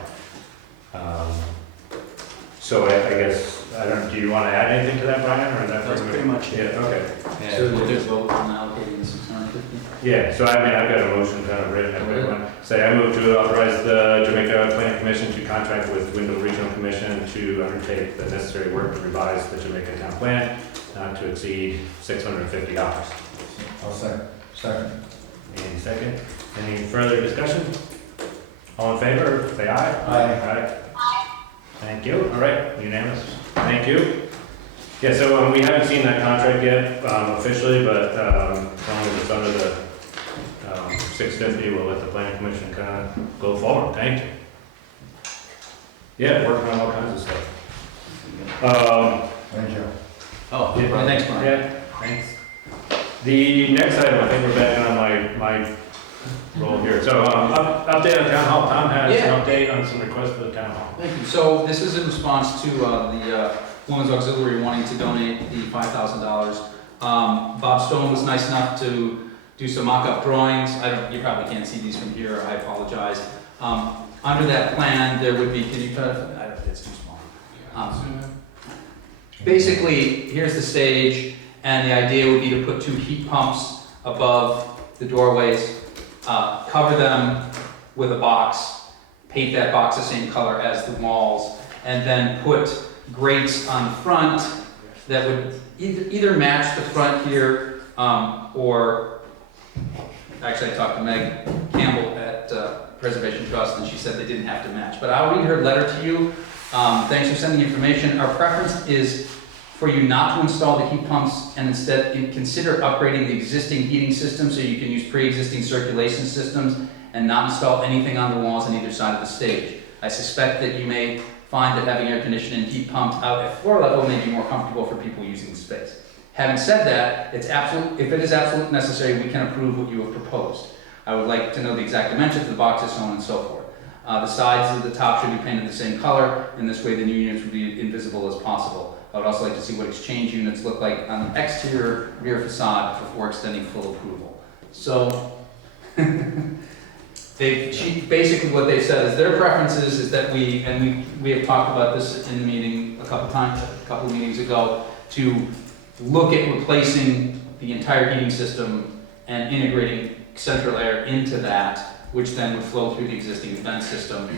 So I guess, do you want to add anything to that, Brian, or is that? That's pretty much it. Yeah, okay. Yeah, So we'll just vote on allocating the 650. Yeah, so I mean, I've got a motion kind of written, everyone. Say, I move to authorize the Jamaica Planning Commission to contract with Wyndham Regional Commission to undertake the necessary work to revise the Jamaica Town Plan, not to exceed $650. I'll second. Any second? Any further discussion? All in favor, say aye. Aye. Thank you. All right, unanimous. Thank you. Yeah, so we haven't seen that contract yet officially, but as long as it's under the 650, we'll let the planning commission kind of go forward. Thank you. Yeah, working on all kinds of stuff. Thank you. Oh, Yeah. thanks, Brian. Yeah, thanks. The next item, I think we're back on my role here. So update on town hall. Tom has an update on some requests for the town hall. Thank you. So this is in response to the Women's Auxiliary wanting to donate the $5,000. Bob Stone was nice enough to do some mock-up drawings. You probably can't see these from here, I apologize. Under that plan, there would be, can you cut it? I don't, it's too small. Basically, here's the stage, and the idea would be to put 2 heat pumps above the doorways, cover them with a box, paint that box the same color as the walls, and then put grates on the front that would either match the front here, or actually I talked to Meg Campbell at Preservation Trust, and she said they didn't have to match. But I'll read her letter to you. Thanks for sending the information. Our preference is for you not to install the heat pumps and instead consider upgrading the existing heating system so you can use pre-existing circulation systems and not install anything on the walls on either side of the stage. I suspect that you may find that having air conditioning and heat pumped out at floor level may be more comfortable for people using the space. Having said that, if it is absolutely necessary, we can approve what you have proposed. I would like to know the exact dimensions of the boxes, so on and so forth. The sides of the top should be painted the same color. In this way, the new units would be invisible as possible. I would also like to see what exchange units look like on the exterior rear facade before extending full approval. So, basically what they've said is their preferences is that we have talked about this in the meeting a couple meetings ago, to look at replacing the entire heating system and integrating central air into that, which then would flow through the existing vent system.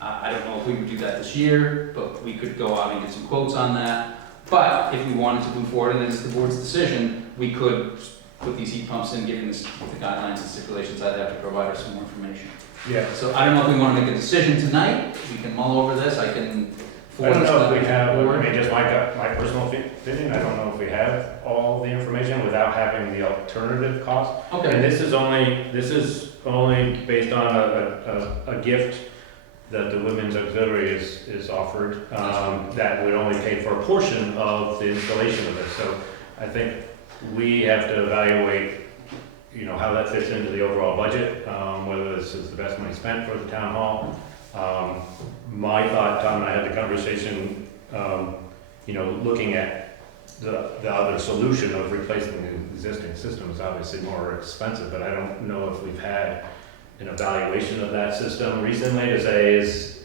I don't know if we would do that this year, but we could go out and get some quotes on that. But if we wanted to move forward, and it's the board's decision, we could put these heat pumps in, given the guidelines and stipulations. I'd have to provide her some more information. Yeah. So I don't know if we want to make a decision tonight. We can mull over this. I can I forward don't this know to if the we have, board. I mean, just my personal opinion, I don't know if we have all the information without having the alternative cost. Okay. And this is only based on a gift that the Women's Auxiliary is offered, that would only pay for a portion of the installation of it. So I think we have to evaluate, how that fits into the overall budget, whether this is the best money spent for the town hall. My thought, Tom and I had the conversation, looking at the other solution of replacing the existing system is obviously more expensive, but I don't know if we've had an evaluation of that system recently to say it's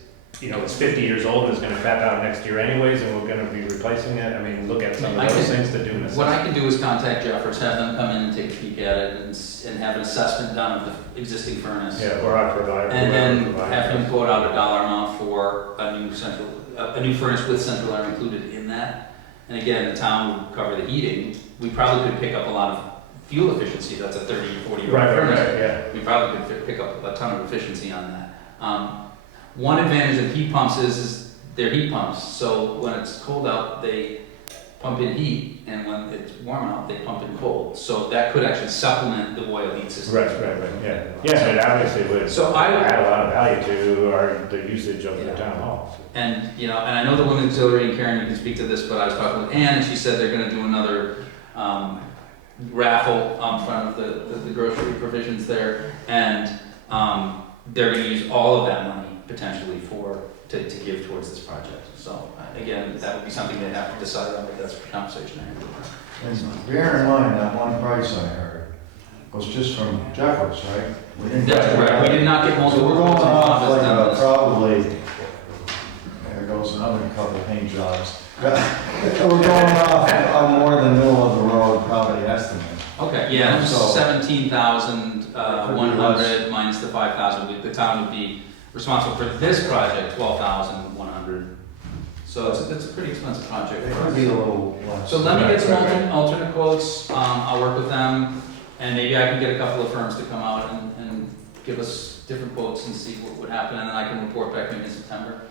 50 years old and it's going to crap out next year anyways, and we're going to be replacing it. I mean, look at some of those things to do in a What I can do is contact Jeffers, have them come in and take a peek at it, and have an assessment done of the existing furnace. Yeah, or our provider. And then have him quote out a dollar amount for a new furnace with central air included in that. And again, the town would cover the heating. We probably could pick up a lot of fuel efficiency. That's a 30, 40 year old furnace. Right, yeah. We probably could pick up a ton of efficiency on that. One advantage of heat pumps is they're heat pumps, so when it's cold out, they pump in heat, and when it's warm out, they pump in cold. So that could actually supplement the oil heat system. Right, yeah. Yeah, it obviously would So I would- add a lot of value to the usage of the town hall. And, you know, and I know the women's auxiliary, and Karen, you can speak to this, but I was talking with Ann, and she said they're gonna do another, raffle in front of the grocery provisions there, and, they're gonna use all of that money potentially to give towards this project. So, again, that would be something they have to decide on, but that's a conversation I have. And bear in mind, that one price I heard was just from Jeffers, right? We didn't That's get correct, we did not get So multiple. we're going quotes on off this, like done this. probably, there goes another couple of paint jobs. We're going off more than middle of the road, probably estimate. Okay, yeah, it was So- 17,100 minus the 5,000. The town would be responsible for this project, 12,100. So it's a pretty expensive project It for could us. be a little less. So let me get some alternate quotes, I'll work with them, and maybe I can get a couple of firms to come out and give us different quotes and see what would happen, and then I can report back maybe in September.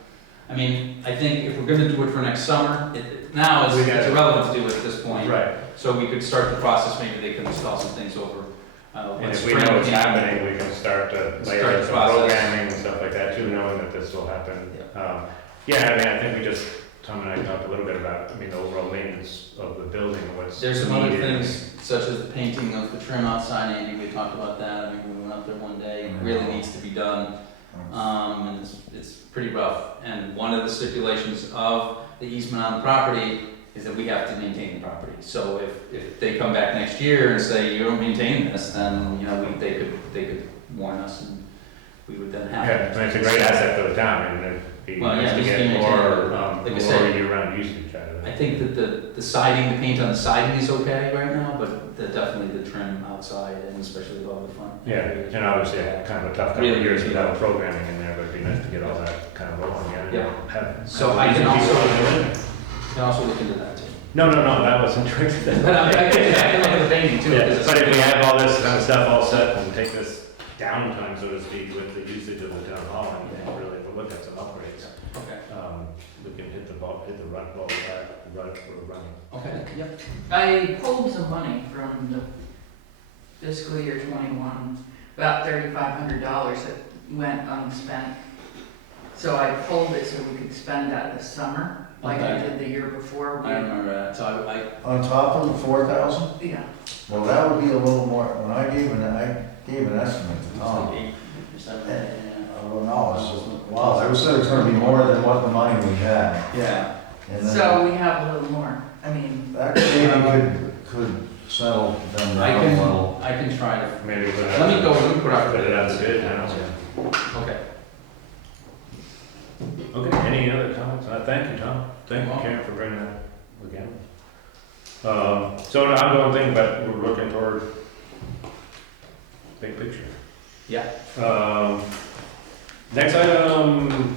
I mean, I think if we're gonna do it for next summer, now it's irrelevant to do it at this point. Right. So we could start the process, maybe they can install some things over. And if we know what's happening, we can start to layer Start in the some process. programming and stuff like that too, knowing that this will happen. Yeah, I mean, I think Tom and I talked a little bit about, I mean, the overall maintenance of the building, and what's There's some other needed. things, such as the painting of the trim outside, Andy, we talked about that, I mean, we went up there one day, it really needs to be done. And it's pretty rough, and one of the stipulations of the easement on the property is that we have to maintain the property. So if they come back next year and say, you don't maintain this, then, you know, they could warn us, and we would then have. Yeah, and it's a great asset for the town, and it'd be Well, nice yeah, to just get maintain more, it. Like I more said, year-round usage out of I it. think that the siding, the paint on the siding is okay right now, but definitely the trim outside, and especially all the front. Yeah, and obviously, kind of a tough couple Really of years good. without programming in there, but it'd be nice to get all that kind of rolling again. Yeah. Have- So have I can decent also- people doing it. You can also look into that too. No, that wasn't true. But I can look at the painting too. Yeah, because but if we it's- have all this kind of stuff all set and take this downtime, so to speak, with the usage of the town hall and really look at some upgrades, Okay, we can hit the run we're running. okay, yep. I pulled some money from the fiscal year '21, about $3,500 that went unspent. So I pulled it so we could spend that this summer, like I Okay. did the year before. I remember that, so On top of the 4,000? Yeah, Well, that would be a little more, when I gave an estimate to it's Tom. like 8%, I don't know, it's just, wow, I said it's gonna be more than what the money we had. yeah. And then so we have a little more. I mean, that maybe could settle them I down a little. can try to, Maybe put it let me put out. Put it out to bid now. Okay. Okay, any other comments? Thank you, Tom. Thank you, You're Karen, for bringing that again. So an ongoing thing, but we're looking toward big picture. Yeah. Next item,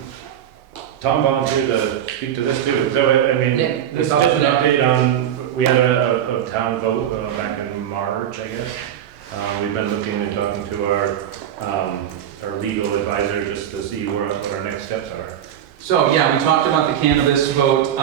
Tom volunteered to speak to this too. So, I mean, Yeah, this is just an update on, we had a town vote back in March, I guess. We've been looking and talking to our legal advisor just to see what our next steps are. So, yeah, we talked about the cannabis vote.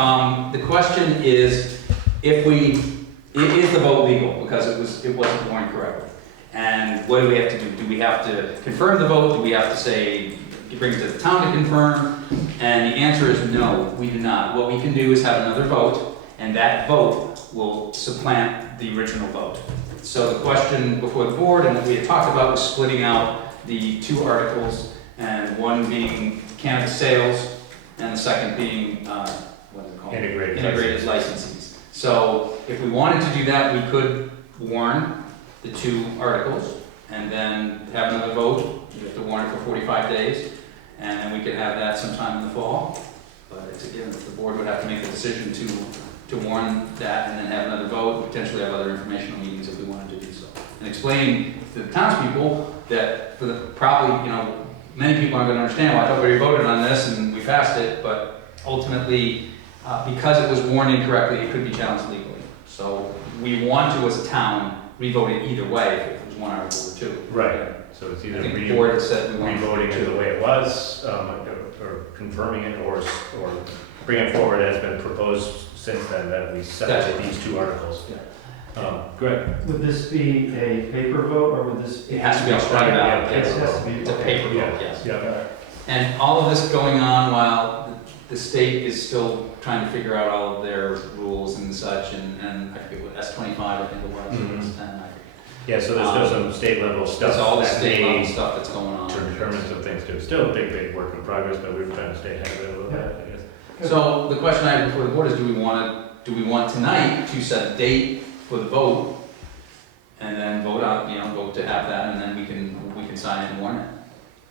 The question is, is the vote legal? Because it wasn't warned correctly. And what do we have to do? Do we have to confirm the vote? Do we have to say, bring it to the town to confirm? And the answer is no, we do not. What we can do is have another vote, and that vote will supplant the original vote. So the question before the board, and what we had talked about, was splitting out the two articles, and one being cannabis sales, and the second being, what is it called? Integrated licensees. So if we wanted to do that, we could warn the two articles, and then have another vote. You have to warn it for 45 days, and then we could have that sometime in the fall. But it's again, the board would have to make the decision to warn that, and then have another vote, potentially have other informational meetings if we wanted to do so. And explaining to the townspeople that for the, probably, many people aren't gonna understand, well, I thought we already voted on this and we passed it, but ultimately, because it was warned incorrectly, it could be challenged legally. So we want to, as a town, re-vote it either way if it was one article or two. Right, so it's I either think the board has said we want re-voting it the way it was, or confirming it, or bring it forward as been proposed since then, that we separate these two articles. Greg? Would this be a paper vote, or would this? It has to be a strike ballot. It has to be. It's a paper vote, yes. Yeah. And all of this going on while the state is still trying to figure out all of their rules and such, and I forget what, S25, I think it was, Mhm. S10, I forget. Yeah, so there's still some state level stuff. That's all the that state level may stuff that's going on. determine some things too. Still a big work in progress, but we're trying to stay ahead of it a little bit, I guess. So the question I have before the board is, do we want tonight to set a date for the vote? And then vote to have that, and then we can sign it and warn it.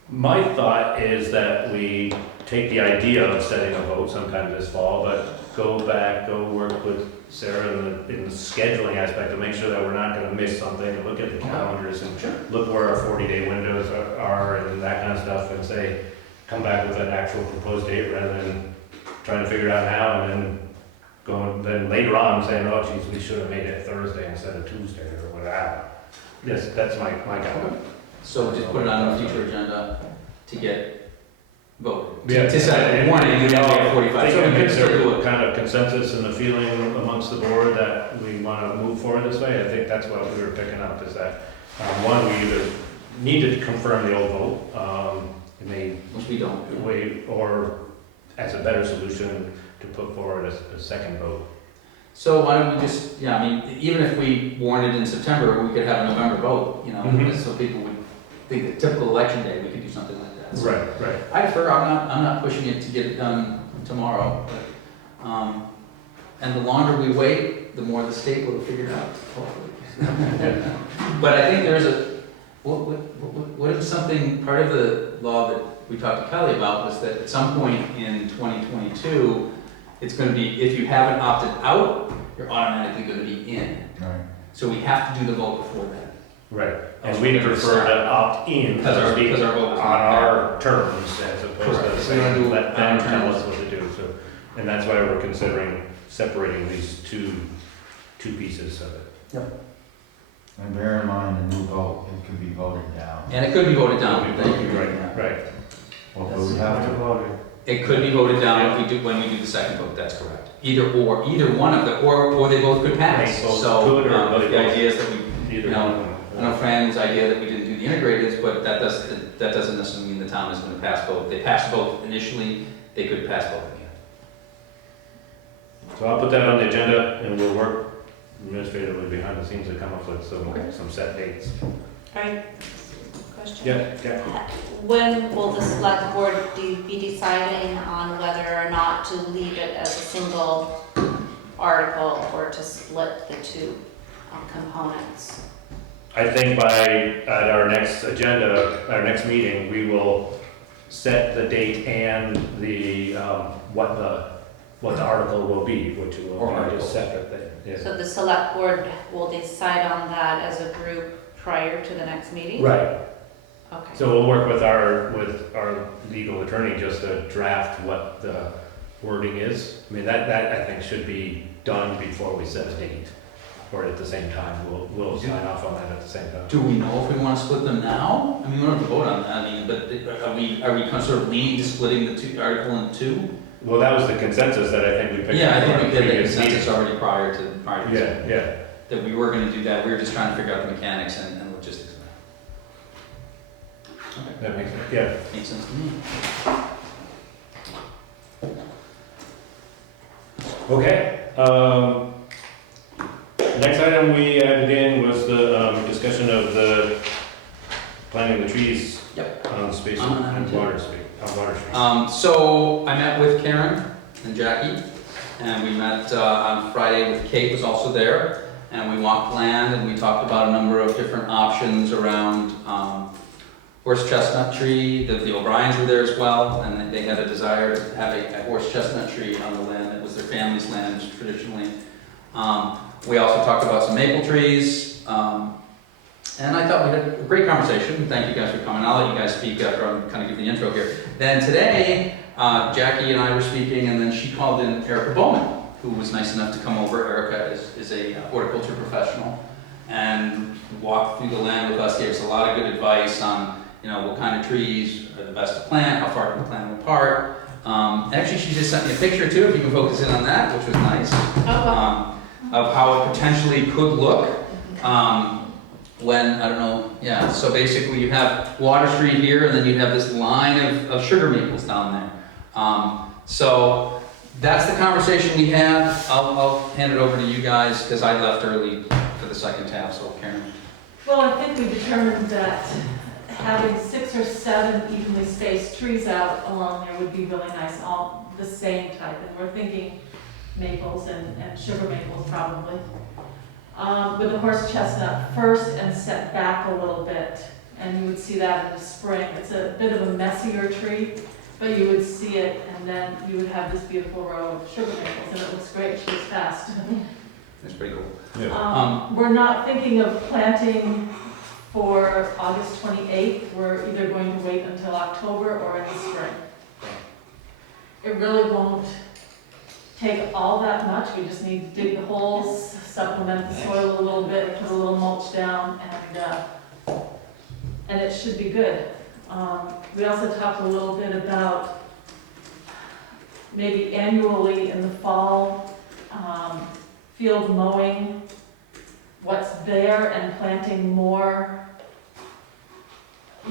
My thought is that we take the idea of setting a vote sometime this fall, but go work with Sarah in the scheduling aspect to make sure that we're not gonna miss something, and look at the calendars and look where our 40-day windows are and that kind of stuff, and say, come back with an actual proposed date rather than trying to figure it out now and then then later on saying, oh geez, we should have made it Thursday instead of Tuesday or whatever. Yes, that's my comment. So just put it on a future agenda to get voted. Yeah. To set a warning, and then we have 45 I think minutes to there's do a it. kind of consensus and a feeling amongst the board that we want to move forward this way. I think that's what we were picking up, is that, one, we either need to confirm the old vote, it may Which we don't. wait, or as a better solution, to put forward a second vote. So why don't we just, I mean, even if we warned it in September, we could have a November vote, Mhm. so people would think that typical election day, we could do something like that. So Right. I prefer, I'm not pushing it to get it done tomorrow, but, and the longer we wait, the more the state will figure it out, hopefully. But I think there's what is something, part of the law that we talked to Kelly about was that at some point in 2022, it's gonna be, if you haven't opted out, you're automatically gonna be in. Right. So we have to do the vote before that. Right, and we prefer to opt in, Because our vote on is our terms, as opposed Correct. to We wanna saying, do let them our tell terms. us what to do, so. And that's why we're considering separating these two pieces of it. And bear in mind, a new vote, it could be voted down. And it could be voted down, thank you. Right. Well, but we have to, It could be voted down if we do, when we do the second vote, that's correct. Either one of them, or they both could pass. They both So, could, or they the both- idea is that we, Either No. one of them. I know Fran's idea that we didn't do the integrateds, but that doesn't necessarily mean the town is gonna pass both. They passed both initially, they could pass both again. So I'll put that on the agenda, and we'll work administratively behind the scenes to come up with Okay. some set dates. Alright, question? Yeah. When will the select board be deciding on whether or not to leave it as a single article or to split the two components? I think at our next agenda, our next meeting, we will set the date and the, what the article will be, which will Or be article. just separate thing. Yeah. So the select board will decide on that as a group prior to the next meeting? Right, Okay. so we'll work with our legal attorney just to draft what the wording is. I mean, that I think should be done before we set a date, or at the same time, we'll sign off on that at the same time. Do we know if we wanna split them now? I mean, we don't have to vote on that, I mean, but are we kind of sort of leaning to splitting the two, article into two? Well, that was the consensus that I think we picked Yeah, I up think on we our did the previous consensus meeting. already prior to this. Yeah. That we were gonna do that, we were just trying to figure out the mechanics and logistics of that. That makes sense, yeah. Makes sense to me. Okay, next item we added in was the, discussion of the planting the trees Yep. on Space On that and too. Water Street, on Water Street. So I met with Karen and Jackie, and we met on Friday with Kate was also there, and we walked land and we talked about a number of different options around horse chestnut tree. The O'Briens were there as well, and they had a desire to have a horse chestnut tree on the land that was their family's land traditionally. We also talked about some maple trees. And I thought we had a great conversation. Thank you guys for coming. I'll let you guys speak after I'm kind of giving the intro here. Then today, Jackie and I were speaking, and then she called in Erica Bowman, who was nice enough to come over. Erica is a horticulture professional, and walked through the land with us, gave us a lot of good advice on, what kind of trees are the best to plant, how far to plant them apart. Actually, she just sent me a picture too, if you can focus in on that, which was nice, of how it potentially could look. When, I don't know, yeah, so basically you have Water Street here, and then you have this line of sugar maples down there. So that's the conversation we had. I'll hand it over to you guys, because I left early for the second tab, so Karen. Well, I think we determined that having 6 or 7 evenly spaced trees out along there would be really nice, all the same type, and we're thinking maples and sugar maples probably. With the horse chestnut first and set back a little bit, and you would see that in the spring. It's a bit of a messier tree, but you would see it, and then you would have this beautiful row of sugar maples, and it looks great. She was fast. That's pretty cool. We're not thinking of planting for August 28th. We're either going to wait until October or in the spring. It really won't take all that much. We just need to dig the holes, supplement the soil a little bit, put a little mulch down, and it should be good. We also talked a little bit about maybe annually in the fall, field mowing what's there and planting more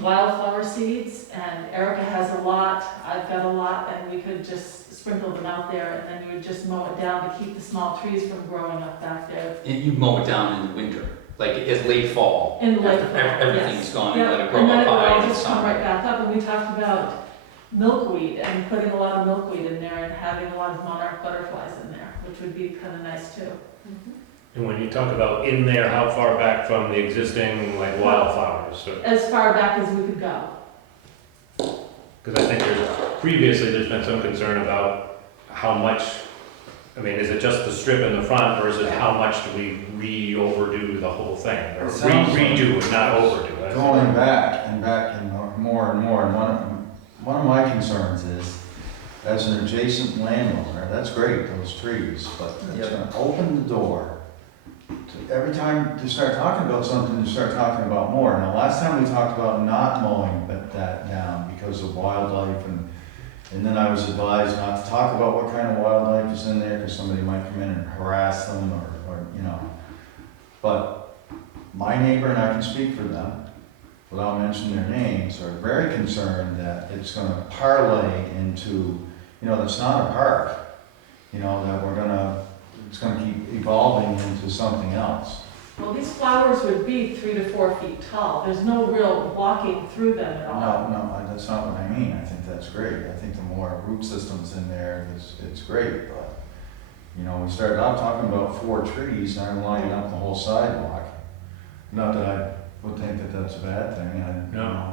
wildflower seeds. And Erica has a lot, I've got a lot, and we could just sprinkle them out there, and then you would just mow it down to keep the small trees from growing up back there. And you mow it down in the winter, like it's late fall. In late After fall, everything's yes. gone, Yep, you let it grow and then up it would high all in the just come summer. right back up, and we talked about milkweed and putting a lot of milkweed in there and having a lot of monarch butterflies in there, which would be kind of nice too. And when you talk about in there, how far back from the existing, like, wildflowers? So- As far back as we could go. Because I think previously there's been some concern about how much, I mean, is it just the strip in the front, or is it how much do we overdo the whole thing? Or It sounds like redo and not overdo it? Going back and more and more, and one of my concerns is, as an adjacent landowner, that's great, those trees, but it's gonna open the door to, every time you start talking about something, you start talking about more. Now, last time we talked about not mowing that down because of wildlife, and then I was advised not to talk about what kind of wildlife is in there, because somebody might come in and harass them, or. But my neighbor, and I can speak for them, without mentioning their names, are very concerned that it's gonna parlay into, that's not a park. That it's gonna keep evolving into something else. Well, these flowers would be 3 to 4 feet tall. There's no real walking through them at all. No, that's not what I mean. I think that's great. I think the more root systems in there, it's great, but, we started out talking about 4 trees, and I'm lining up the whole sidewalk. Not that I would think that that's a bad thing. No.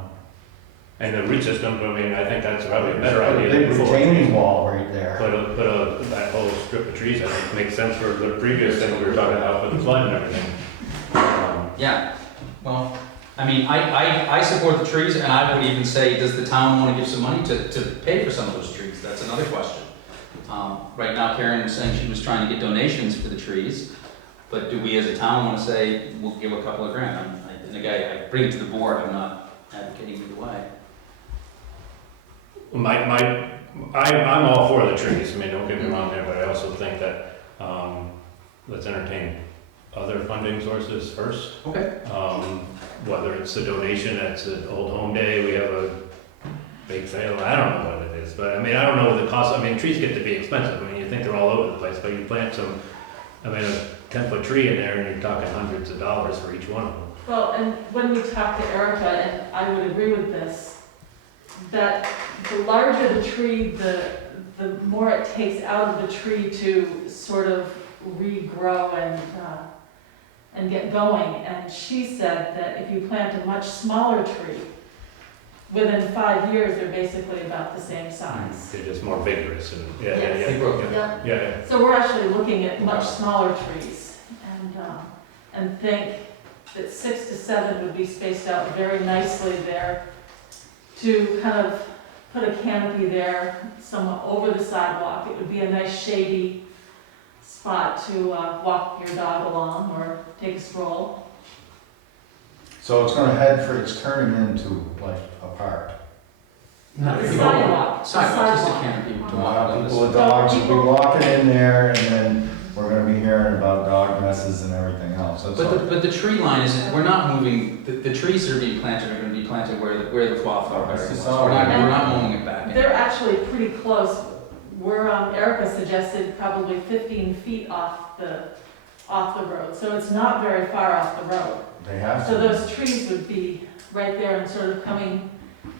And the root system, I mean, I think that's probably a better Put a idea. big than before. retaining wall right there. That whole strip of trees, I think, makes sense for the previous thing we were talking about with the flood and everything. Yeah, well, I mean, I support the trees, and I would even say, does the town want to give some money to pay for some of those trees? That's another question. Right now, Karen was saying she was trying to get donations for the trees, but do we as a town want to say, we'll give a couple of grand? And again, I bring it to the board, I'm not advocating either way. I'm all for the trees, I mean, don't get me wrong there, but I also think that, let's entertain other funding sources first. Okay. Whether it's a donation, it's an old home day, we have a bake sale, I don't know what it is, but I mean, I don't know the cost, trees get to be expensive, you think they're all over the place, but you plant some, a 10-foot tree in there and you're talking hundreds of dollars for each one of them. Well, and when we talked to Erica, and I would agree with this, that the larger the tree, the more it takes out of the tree to sort of regrow and get going. And she said that if you plant a much smaller tree, within 5 years, they're basically about the same size. They're just more vigorous and, Yes. They grow. Yep. So we're actually looking at much smaller trees, and think that 6 to 7 would be spaced out very nicely there to kind of put a canopy there, somewhat over the sidewalk. It would be a nice shady spot to walk your dog along or take a stroll. So it's turning into like a park. No, The people- sidewalk. Sidewalk, just a Sidewalk. canopy to A walk lot up of this. people with dogs will be walking in there, and then we're gonna be hearing about dog messes and everything else. That's all. But the tree line isn't, we're not moving, the trees that are being planted are gonna be planted where the wildflower It's berry was. just We're all not, right. we're not mowing it back in. They're actually pretty close. We're, Erica suggested probably 15 feet off the road, so it's not very far off the road. They have So to. those trees would be right there and sort of coming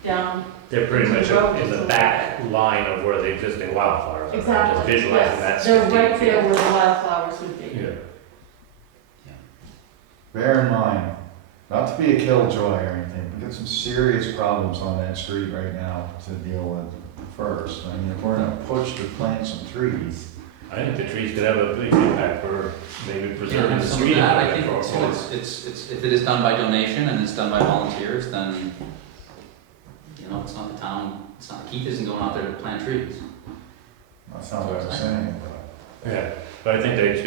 down. They're pretty much in the back line of where the existing wildflowers are. Exactly, Just visualizing that yes. They're 15 right there feet. where the wildflowers would be. Yeah. Bear in mind, not to be a killjoy or anything, we got some serious problems on that street right now to deal with first. I mean, if we're gonna push to plant some trees, I think the trees could have a big impact for maybe preserving the Some of street. that, I area think, for- too, it's, if it is done by donation and it's done by volunteers, then, you know, it's not the town, it's not, Keith isn't going out there to plant trees. that's not what I was saying, but. Yeah, but I think they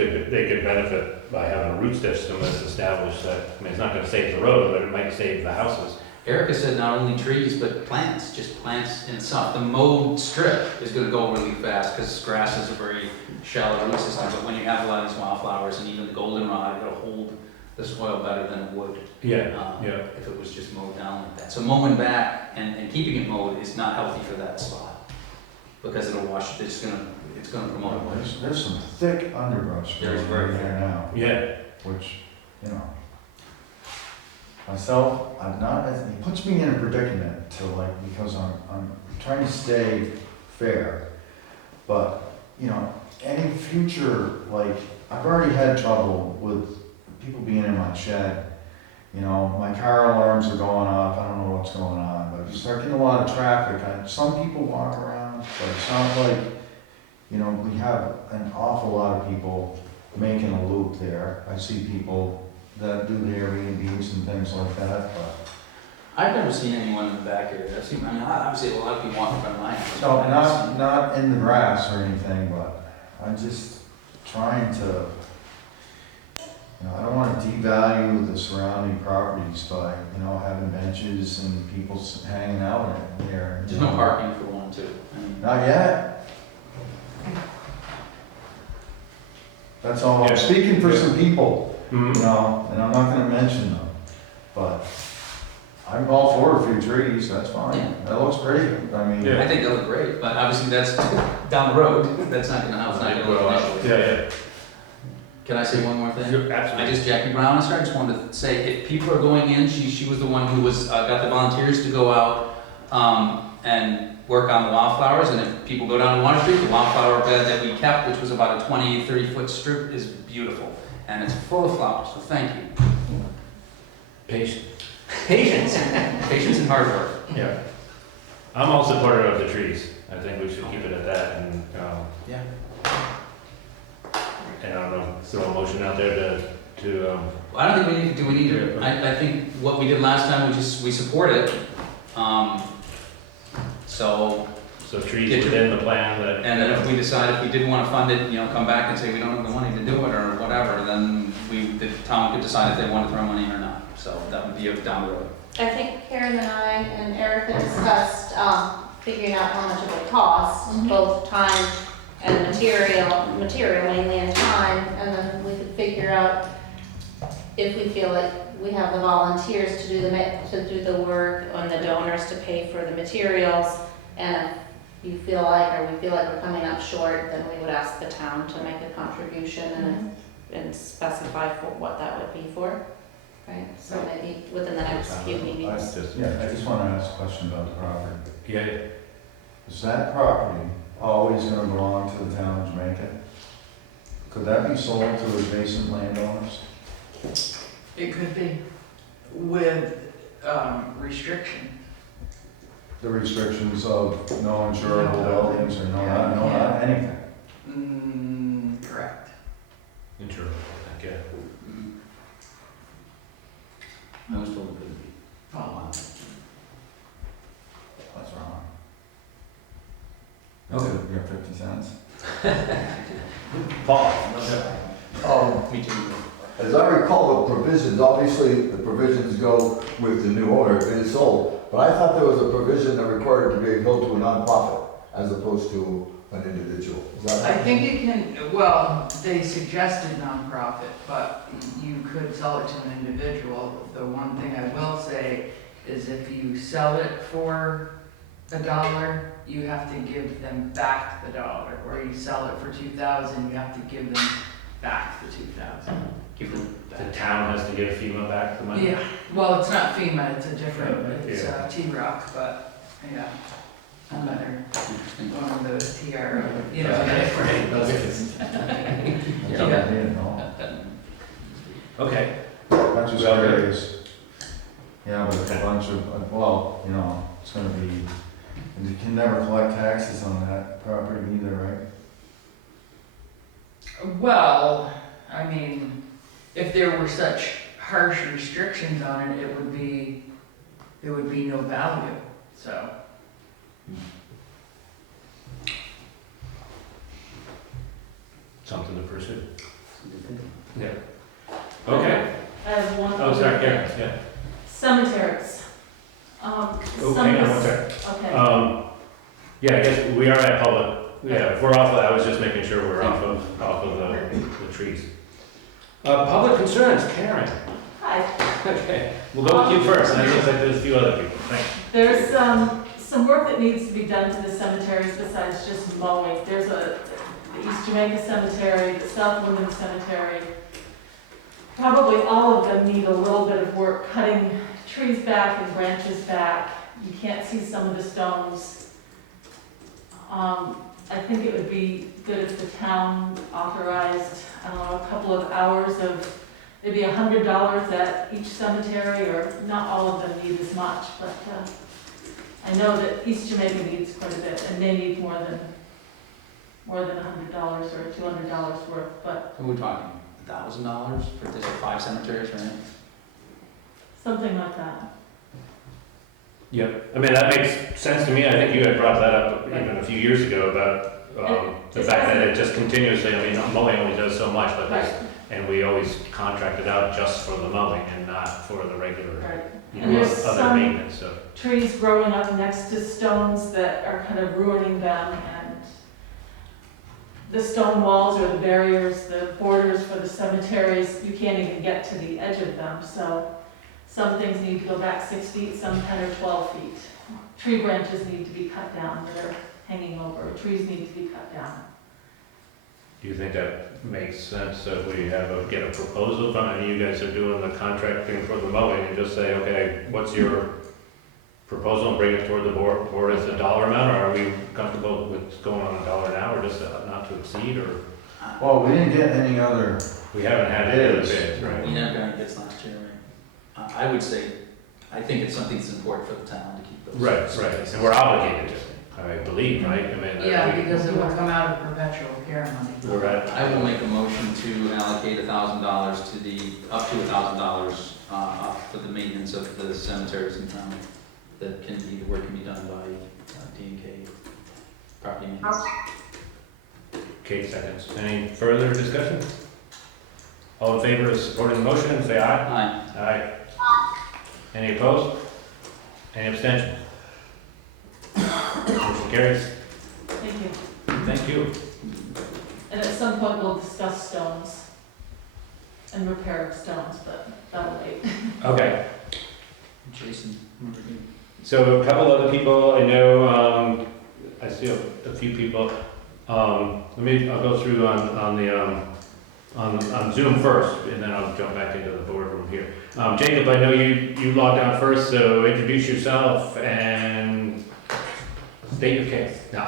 could benefit by having a root system that's established that, I mean, it's not gonna save the road, but it might save the houses. Erica said not only trees, but plants, just plants and stuff. The mowed strip is gonna go really fast, because grass is a very shallow root system, but when you have a lot of these wildflowers and even the goldenrod, it'll hold the soil better than it would. Yeah, yeah. If it was just mowed down like that. So mowing back and keeping it mowed is not healthy for that spot, because it'll wash, it's gonna promote it. There's some thick underbrush There's growing very there now, Yeah, which, you know. Myself, it puts me in a predicament to like, because I'm trying to stay fair. But, you know, any future, like, I've already had trouble with people being in my shed. You know, my car alarms are going off, I don't know what's going on, but if you start getting a lot of traffic, some people walk around, but it's not like, you know, we have an awful lot of people making a loop there. I see people that do the Airbnbs and things like that, but. I've never seen anyone in the back area. I've seen, I mean, obviously a lot of people walk in front of my house. So not in the grass or anything, but I'm just trying to, you know, I don't wanna devalue the surrounding properties by, you know, having benches and people hanging out in there. There's no parking for one, too. I mean, Not yet. That's all, Yeah. I'm speaking for some people, Mhm. you know, and I'm not gonna mention them, but I'm all for a few trees, that's Yeah. fine, that looks great, I mean. Yeah. I think they look great, but obviously that's down the road. That's not gonna, it's not gonna look initially. Yeah, yeah. Can I say one more thing? Sure, I absolutely. just, Jackie Brown, I just wanted to say, if people are going in, she was the one who was, got the volunteers to go out, and work on the wildflowers, and if people go down to Water Street, the wildflower bed that we kept, which was about a 30-foot strip, is beautiful, and it's full of flowers, so thank you. Patient. Patience, patience and hard work. Yeah. I'm all supporter of the trees. I think we should keep it at that and, Yeah. and I don't know, throw a motion out there to, I don't think we need to, I think what we did last time, we support it, so, so trees within the plan that. and then if we decide, if we didn't wanna fund it, you know, come back and say we don't have the money to do it, or whatever, then the town could decide if they wanna throw money or not, so that would be down the road. I think Karen and I and Erica discussed, figuring out how much it would cost, both time and material mainly and time, and then we could figure out if we feel like we have the volunteers to do the work, and the donors to pay for the materials, and if you feel like, or we feel like we're coming up short, then we would ask the town to make a contribution and specify for what that would be for, right? So maybe within the next few meetings. I just wanna ask a question about the property. Yeah, Is that property always gonna belong to the town of Jamaica? Could that be sold to adjacent landowners? It could be with restriction. The restrictions of no insurable buildings or not anything? Correct. insurance, I think, yeah. I was told it couldn't be. Oh, wow. That's wrong. Okay. You got 50 cents? Paul? Oh, me too. as I recall, the provisions, obviously, the provisions go with the new owner if it is sold, but I thought there was a provision that required it to be held to a nonprofit as opposed to an individual. Is that I right? think you can, well, they suggested nonprofit, but you could sell it to an individual. The one thing I will say is if you sell it for $1, you have to give them back the $1. Or you sell it for $2,000, you have to give them back the $2,000. Give them, the town has to give FEMA back the money? Yeah, well, it's not FEMA, it's a different, Yeah. it's T-Rock, but, yeah. Another, one of those TRO, you know, Yeah, you know, Okay, that's just Well, curious. Yeah, with a bunch of, well, you know, it's gonna be, and you can never collect taxes on that property either, right? well, I mean, if there were such harsh restrictions on it, there would be no value, so. something to pursue. Yeah. Okay. I have one. Oh, other sorry, thing. Karen, yeah. Cemeteries. Oh, Some hang on of one this- second. Okay. Yeah, I guess we are at public. Yeah, if we're off, I was just making sure we're off of the trees. Public concerns, Karen. Hi. Okay, we'll go with you first, and it looks like there's a few other people. Thanks. There's some work that needs to be done to the cemeteries besides just mowing. There's the East Jamaica Cemetery, the South Woodland Cemetery. Probably all of them need a little bit of work, cutting trees back and branches back. You can't see some of the stones. I think it would be good if the town authorized, I don't know, a couple of hours of maybe $100 at each cemetery, or not all of them need as much, but I know that East Jamaica needs quite a bit, and they need more than $100 or $200 worth, but We're talking $1,000 for this 5 cemeteries, right? something like that. Yep, I mean, that makes sense to me. I think you had brought that up even a few years ago about the fact that it just continuously, I mean, mowing only does so much, but there's, and we always contract it out just for the mowing and not for the regular, Right. you And know, there's other some- maintenance, so. Trees growing up next to stones that are kind of ruining them, and the stone walls or the barriers, the borders for the cemeteries, you can't even get to the edge of them, so some things need to go back 6 feet, some 10 or 12 feet. Tree branches need to be cut down that are hanging over, trees need to be cut down. Do you think that makes sense if we get a proposal from, I mean, you guys are doing the contracting for the mowing and just say, okay, what's your proposal and bring it toward the board as a dollar amount, or are we comfortable with going on $1 an hour, just not to exceed, or Well, we didn't get any other, we haven't had any other Bids. bids, right? We never got any bids last year, right? I would say, I think it's something that's important for the town to keep those. Right, and we're obligated to, I believe, right? I mean, Yeah, because it will come out of perpetual care money. we're at, I will make a motion to allocate $1,000 to up to $1,000 for the maintenance of the cemeteries in town. That can be, the work can be done by D&K property maintenance. Kate seconds. Any further discussion? All in favor of supporting the motion, say aye. Aye. Aye. Any opposed? Any abstention? Motion carries. Thank you. Thank you. And at some point, we'll discuss stones and repair of stones, but that'll wait. Okay, Jason, so a couple other people, I know, I see a few people. I'll go through on Zoom first, and then I'll jump back into the boardroom here. Jacob, I know you logged on first, so introduce yourself and state your case. No.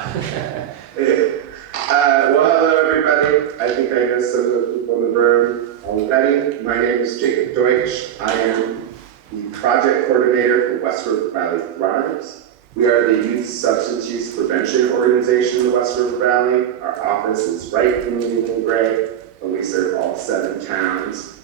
Well, hello everybody. I think I know some of the people in the room already. My name is Jacob Deutsch. I am the project coordinator for West River Valley Thrives. We are the youth substance use prevention organization in the West River Valley. Our office is right in Union Gray, and we serve all 7 towns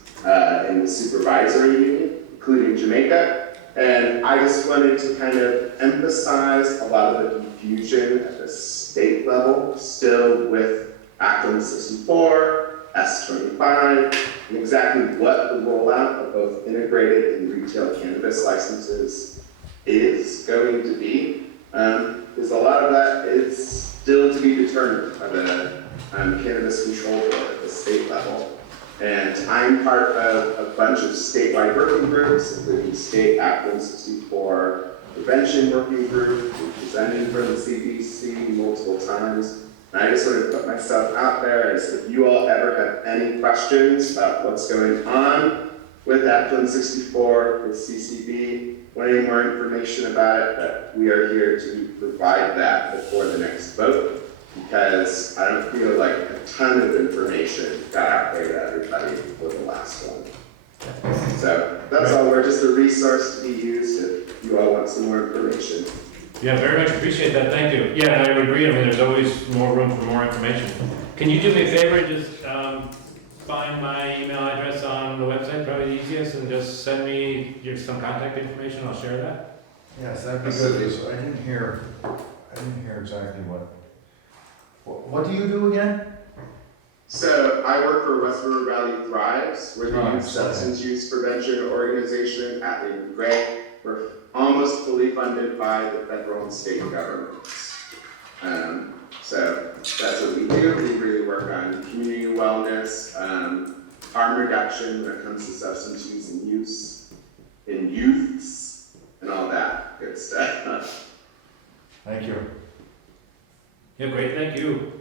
in the supervisory union, including Jamaica. And I just wanted to kind of emphasize a lot of the confusion at the state level, still with Act 164 S25, and exactly what the rollout of both integrated and retail cannabis licenses is going to be. Because a lot of that is still to be determined by the Cannabis Control Board at the state level. And I'm part of a bunch of statewide working groups, including State Act 164 Prevention Working Group, we presented for the CDC multiple times. And I just want to put myself out there as if you all ever have any questions about what's going on with Act 164, with CCB, want any more information about it, that we are here to provide that before the next vote. Because I don't feel like a ton of information got out there to everybody for the last one. So that's all, we're just a resource to be used if you all want some more information. Yeah, very much appreciate that, thank you. Yeah, and I would agree, I mean, there's always more room for more information. Can you do me a favor, just find my email address on the website, probably the easiest, and just send me some contact information, I'll share that? Yes, that'd be good, because I didn't hear exactly what do you do again? So I work for West River Valley Thrives. We're the Oh, Youth okay. Substance Use Prevention Organization at the Gray. We're almost fully funded by the federal and state governments. So that's what we do. We really work on community wellness, harm reduction when it comes to substance use and use in youths, and all that good stuff. Thank you. Yeah, great, thank you.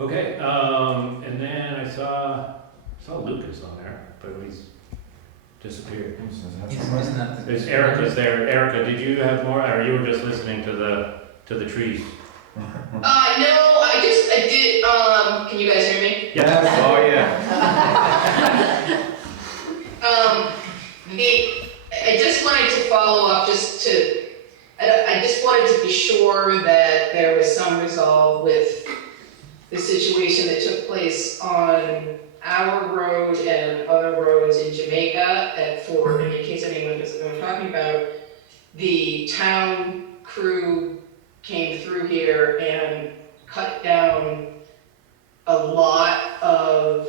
Okay, and then I saw Lucas on there, but he's disappeared. Isn't that the? There's Erica's there. Erica, did you have more, or you were just listening to the trees? No, I did, can you guys hear me? Yeah. Oh, yeah. I just wanted to follow up I just wanted to be sure that there was some resolve with the situation that took place on our road and other roads in Jamaica in case anyone doesn't know what I'm talking about, the town crew came through here and cut down a lot of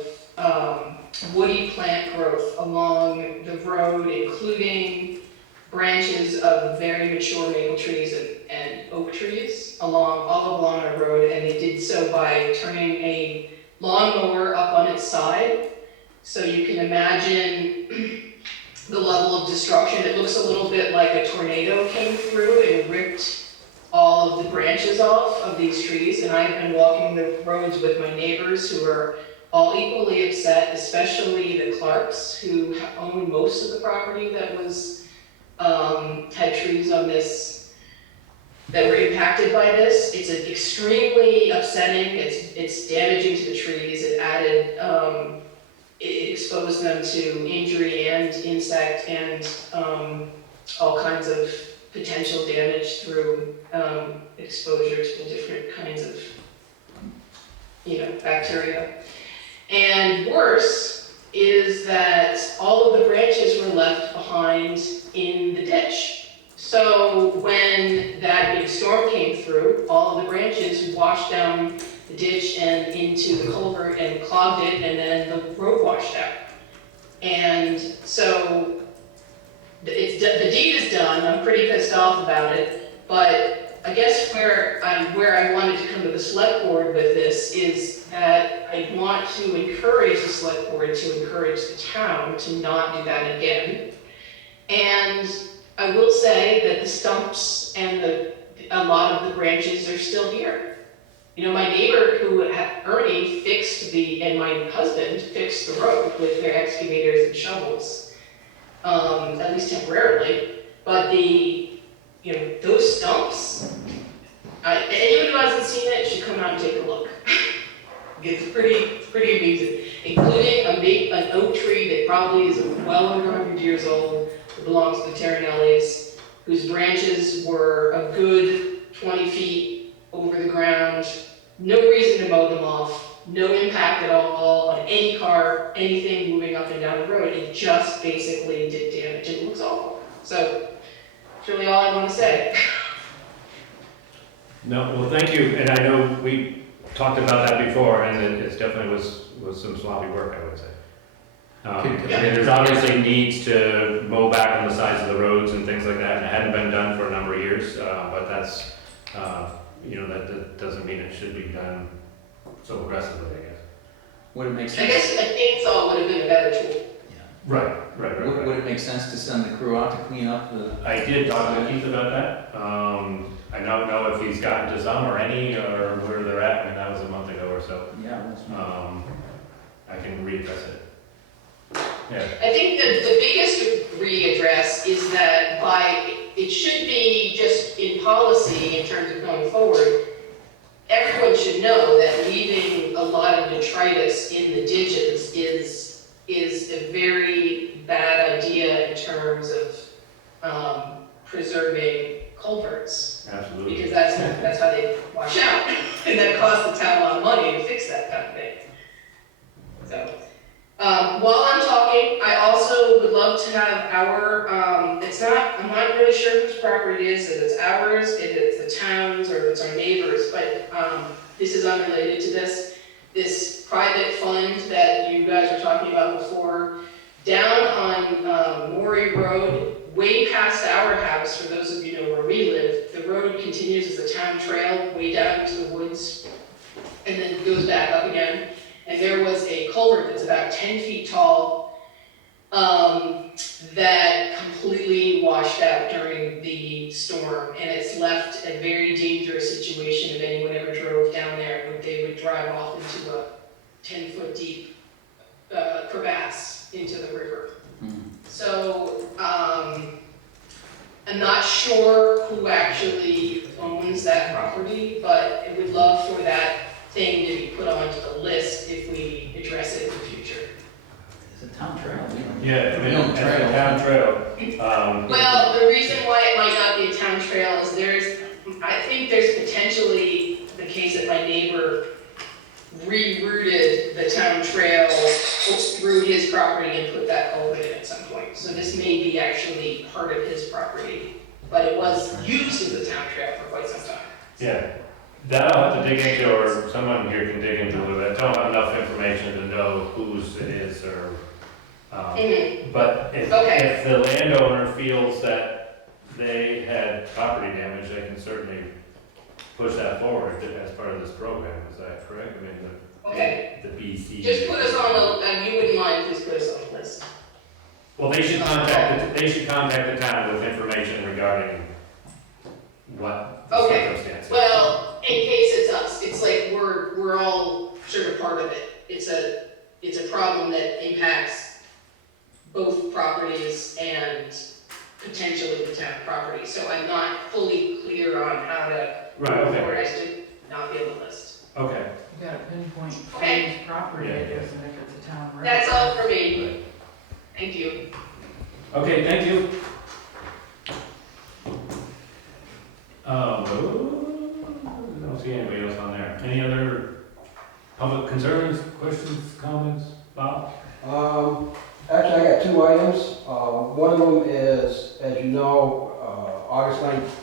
woody plant growth along the road, including branches of very mature maple trees and oak trees all along our road, and they did so by turning a lawnmower up on its side. So you can imagine the level of destruction. It looks a little bit like a tornado came through and ripped all of the branches off of these trees, and I've been walking the roads with my neighbors who are all equally upset, especially the Clarks, who own most of the property that was had trees on this that were impacted by this. It's extremely upsetting. It's damaging to the trees. It added, it exposed them to injury and insect and all kinds of potential damage through exposure to the different kinds of, bacteria. And worse is that all of the branches were left behind in the ditch. So when that big storm came through, all of the branches washed down the ditch and into the culvert and clogged it, and then the road washed out. And so the deed is done. I'm pretty pissed off about it, but I guess where I wanted to come to the select board with this is that I want to encourage the select board to encourage the town to not do that again. And I will say that the stumps and a lot of the branches are still here. My neighbor Ernie and my husband fixed the road with their excavators and shovels, at least temporarily. But those stumps, anyone who hasn't seen it should come out and take a look. It's pretty amazing, including an oak tree that probably is well over 100 years old, that belongs to the Terranellis, whose branches were a good 20 feet over the ground. No reason to mow them off, no impact at all on any car, anything moving up and down the road. It just basically did damage. It looks awful. So that's really all I want to say. No, well, thank you, and I know we talked about that before, and it definitely was some sloppy work, I would say. I mean, there's obviously needs to mow back on the sides of the roads and things like that, and it hadn't been done for a number of years, but that's, that doesn't mean it should be done so aggressively, I guess. Would it make I sense? guess a chainsaw would have been a better tool. Right. Would it make sense to send the crew out to clean up the? I did talk to Keith about that. I don't know if he's gotten to some or any, or where they're at, I mean, that was a month ago or so. Yeah. I can readdress it. Yeah. I think that the biggest readdress is that it should be just in policy in terms of going forward, everyone should know that leaving a lot of detritus in the ditches is a very bad idea in terms of preserving culverts. Absolutely. Because that's how they wash out, and that costs the town a lot of money to fix that kind of thing. So, while I'm talking, I also would love to have I'm not really sure whose property it is, if it's ours, if it's the town's, or if it's our neighbors, but this is unrelated to this private fund that you guys were talking about before, down on Maury Road, way past our house, for those of you who know where we live, the road continues as a town trail way down into the woods, and then goes back up again. And there was a culvert that's about 10 feet tall that completely washed out during the storm, and it's left a very dangerous situation if anyone ever drove down there. They would drive off into a 10-foot deep crevasse into the river. So I'm not sure who actually owns that property, but I would love for that thing to be put onto the list if we address it in the future. It's a town trail. Yeah, I mean, We own it's a town trail. Well, the reason why it might not be a town trail is I think there's potentially the case that my neighbor rerouted the town trail through his property and put that culvert in at some point. So this may be actually part of his property, but it was used as a town trail for quite some time. Yeah, that I'll have to dig into, or someone here can dig into a little bit. I don't have enough information to know whose it is, or, but if the landowner feels that they had property damage, they can certainly push that forward as part of this program. Is that correct? I mean, the BC. Just put us on you wouldn't mind, just put us on the list. Well, they should contact the town with information regarding what the circumstances. Well, in case it's us, it's like we're all sort of part of it. It's a problem that impacts both properties and potentially the town property. So I'm not fully clear on how to move forward. I should not be on the list. Okay. You gotta pinpoint whose property it is and if it's a town road. That's all for me. Thank you. Okay, thank you. I don't see anybody else on there. Any other public concerns, questions, comments, Bob? Actually, I got two items. One of them is, as you know, August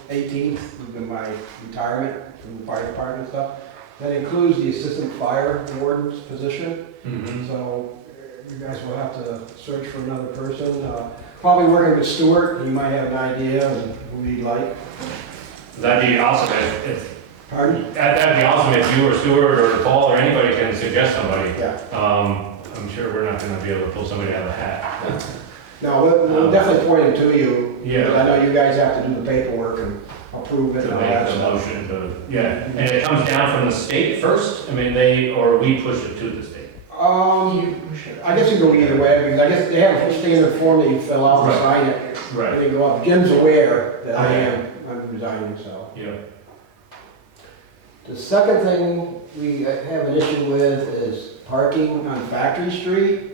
18th would be my retirement from the fire department and stuff. That includes the assistant fire warden's position. So you guys will have to search for another person. Probably working with Stuart. He might have an idea of who he'd like. That'd be awesome if Pardon? That'd be awesome if you or Stuart or Paul or anybody can suggest somebody. Yeah. I'm sure we're not gonna be able to pull somebody out of a hat. No, we'll definitely point it to you. Yeah. Because I know you guys have to do the paperwork and approve it To and all make that the stuff. motion to, yeah, and it comes down from the state first? I mean, or we push it to the state? I guess it can go either way, because I guess they have a standard form that you fill out and Right. sign it. Right. And they go up. Jim's aware that I'm resigning, so. Yeah. The second thing we have an issue with is parking on Factory Street.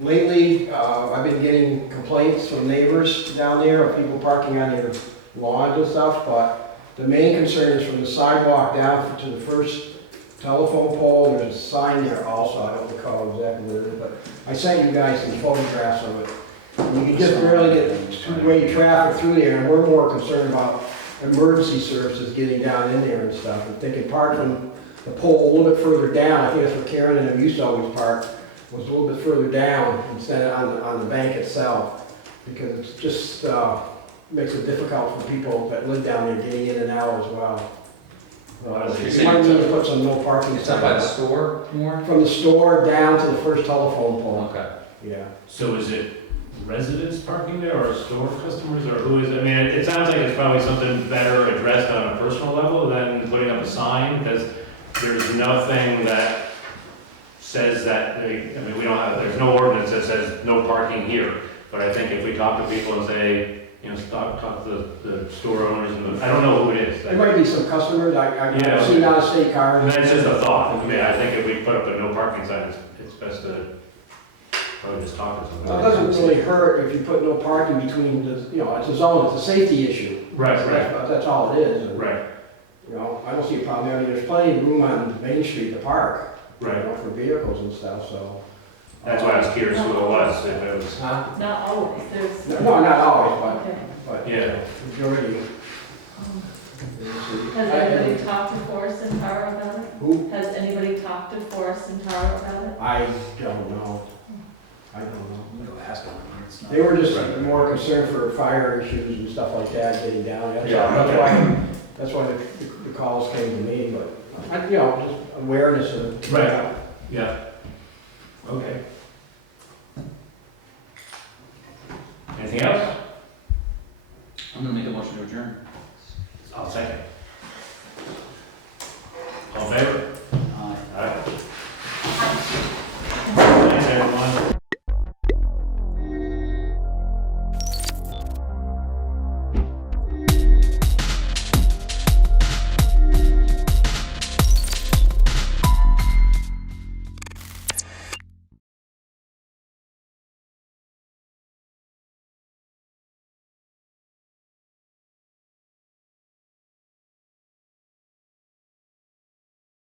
Lately, I've been getting complaints from neighbors down there of people parking on their lawns and stuff, but the main concern is from the sidewalk down to the first telephone pole. There's a sign there also, I don't recall exactly what it is, but I sent you guys some photographs of it. You can just barely get two-way traffic through there, and we're more concerned about emergency services getting down in there and stuff. I'm thinking parking the pole a little bit further down, I think that's where Karen and them used to always park, was a little bit further down instead of on the bank itself. Because it's just, makes it difficult for people that live down there getting in and out as well. You might need to put some no parking It's up by the signs. store more? From the store down to the first telephone pole, Okay. yeah. So is it residents parking there or store customers or who is it? I mean, it sounds like it's probably something better addressed on a personal level than putting up a sign, because there's nothing that says that, I mean, we don't have, there's no ordinance that says no parking here. But I think if we talk to people and say, you know, talk to the store owners and I don't know who it is. There might be some customers, I've Yeah. seen out-of-state cars. And that's just a thought. I mean, I think if we put up a no parking sign, it's best to probably just talk to Well, somebody. it doesn't really hurt if you put no parking between the, you know, it's a zone, it's a safety issue. Right, So right, That's all it is. And, right, you know, I don't see a problem. I mean, there's plenty of room on Main Street to park, you right. know, for vehicles and stuff, so. That's why I was curious who it was, if it was, Huh? Not always, there's. No, not always, Okay. but, Yeah. majority. Has anybody talked to Forest and Tara about it? Who? Has anybody talked to Forest and Tara about it? I don't know. I don't know. Go ask them. It's not- They were just more concerned for fire issues and stuff like that, getting down. Yeah. That's why the calls came to me, but, you know, just awareness of. Right. yeah. Okay. Anything else? I'm gonna make a motion to adjourn.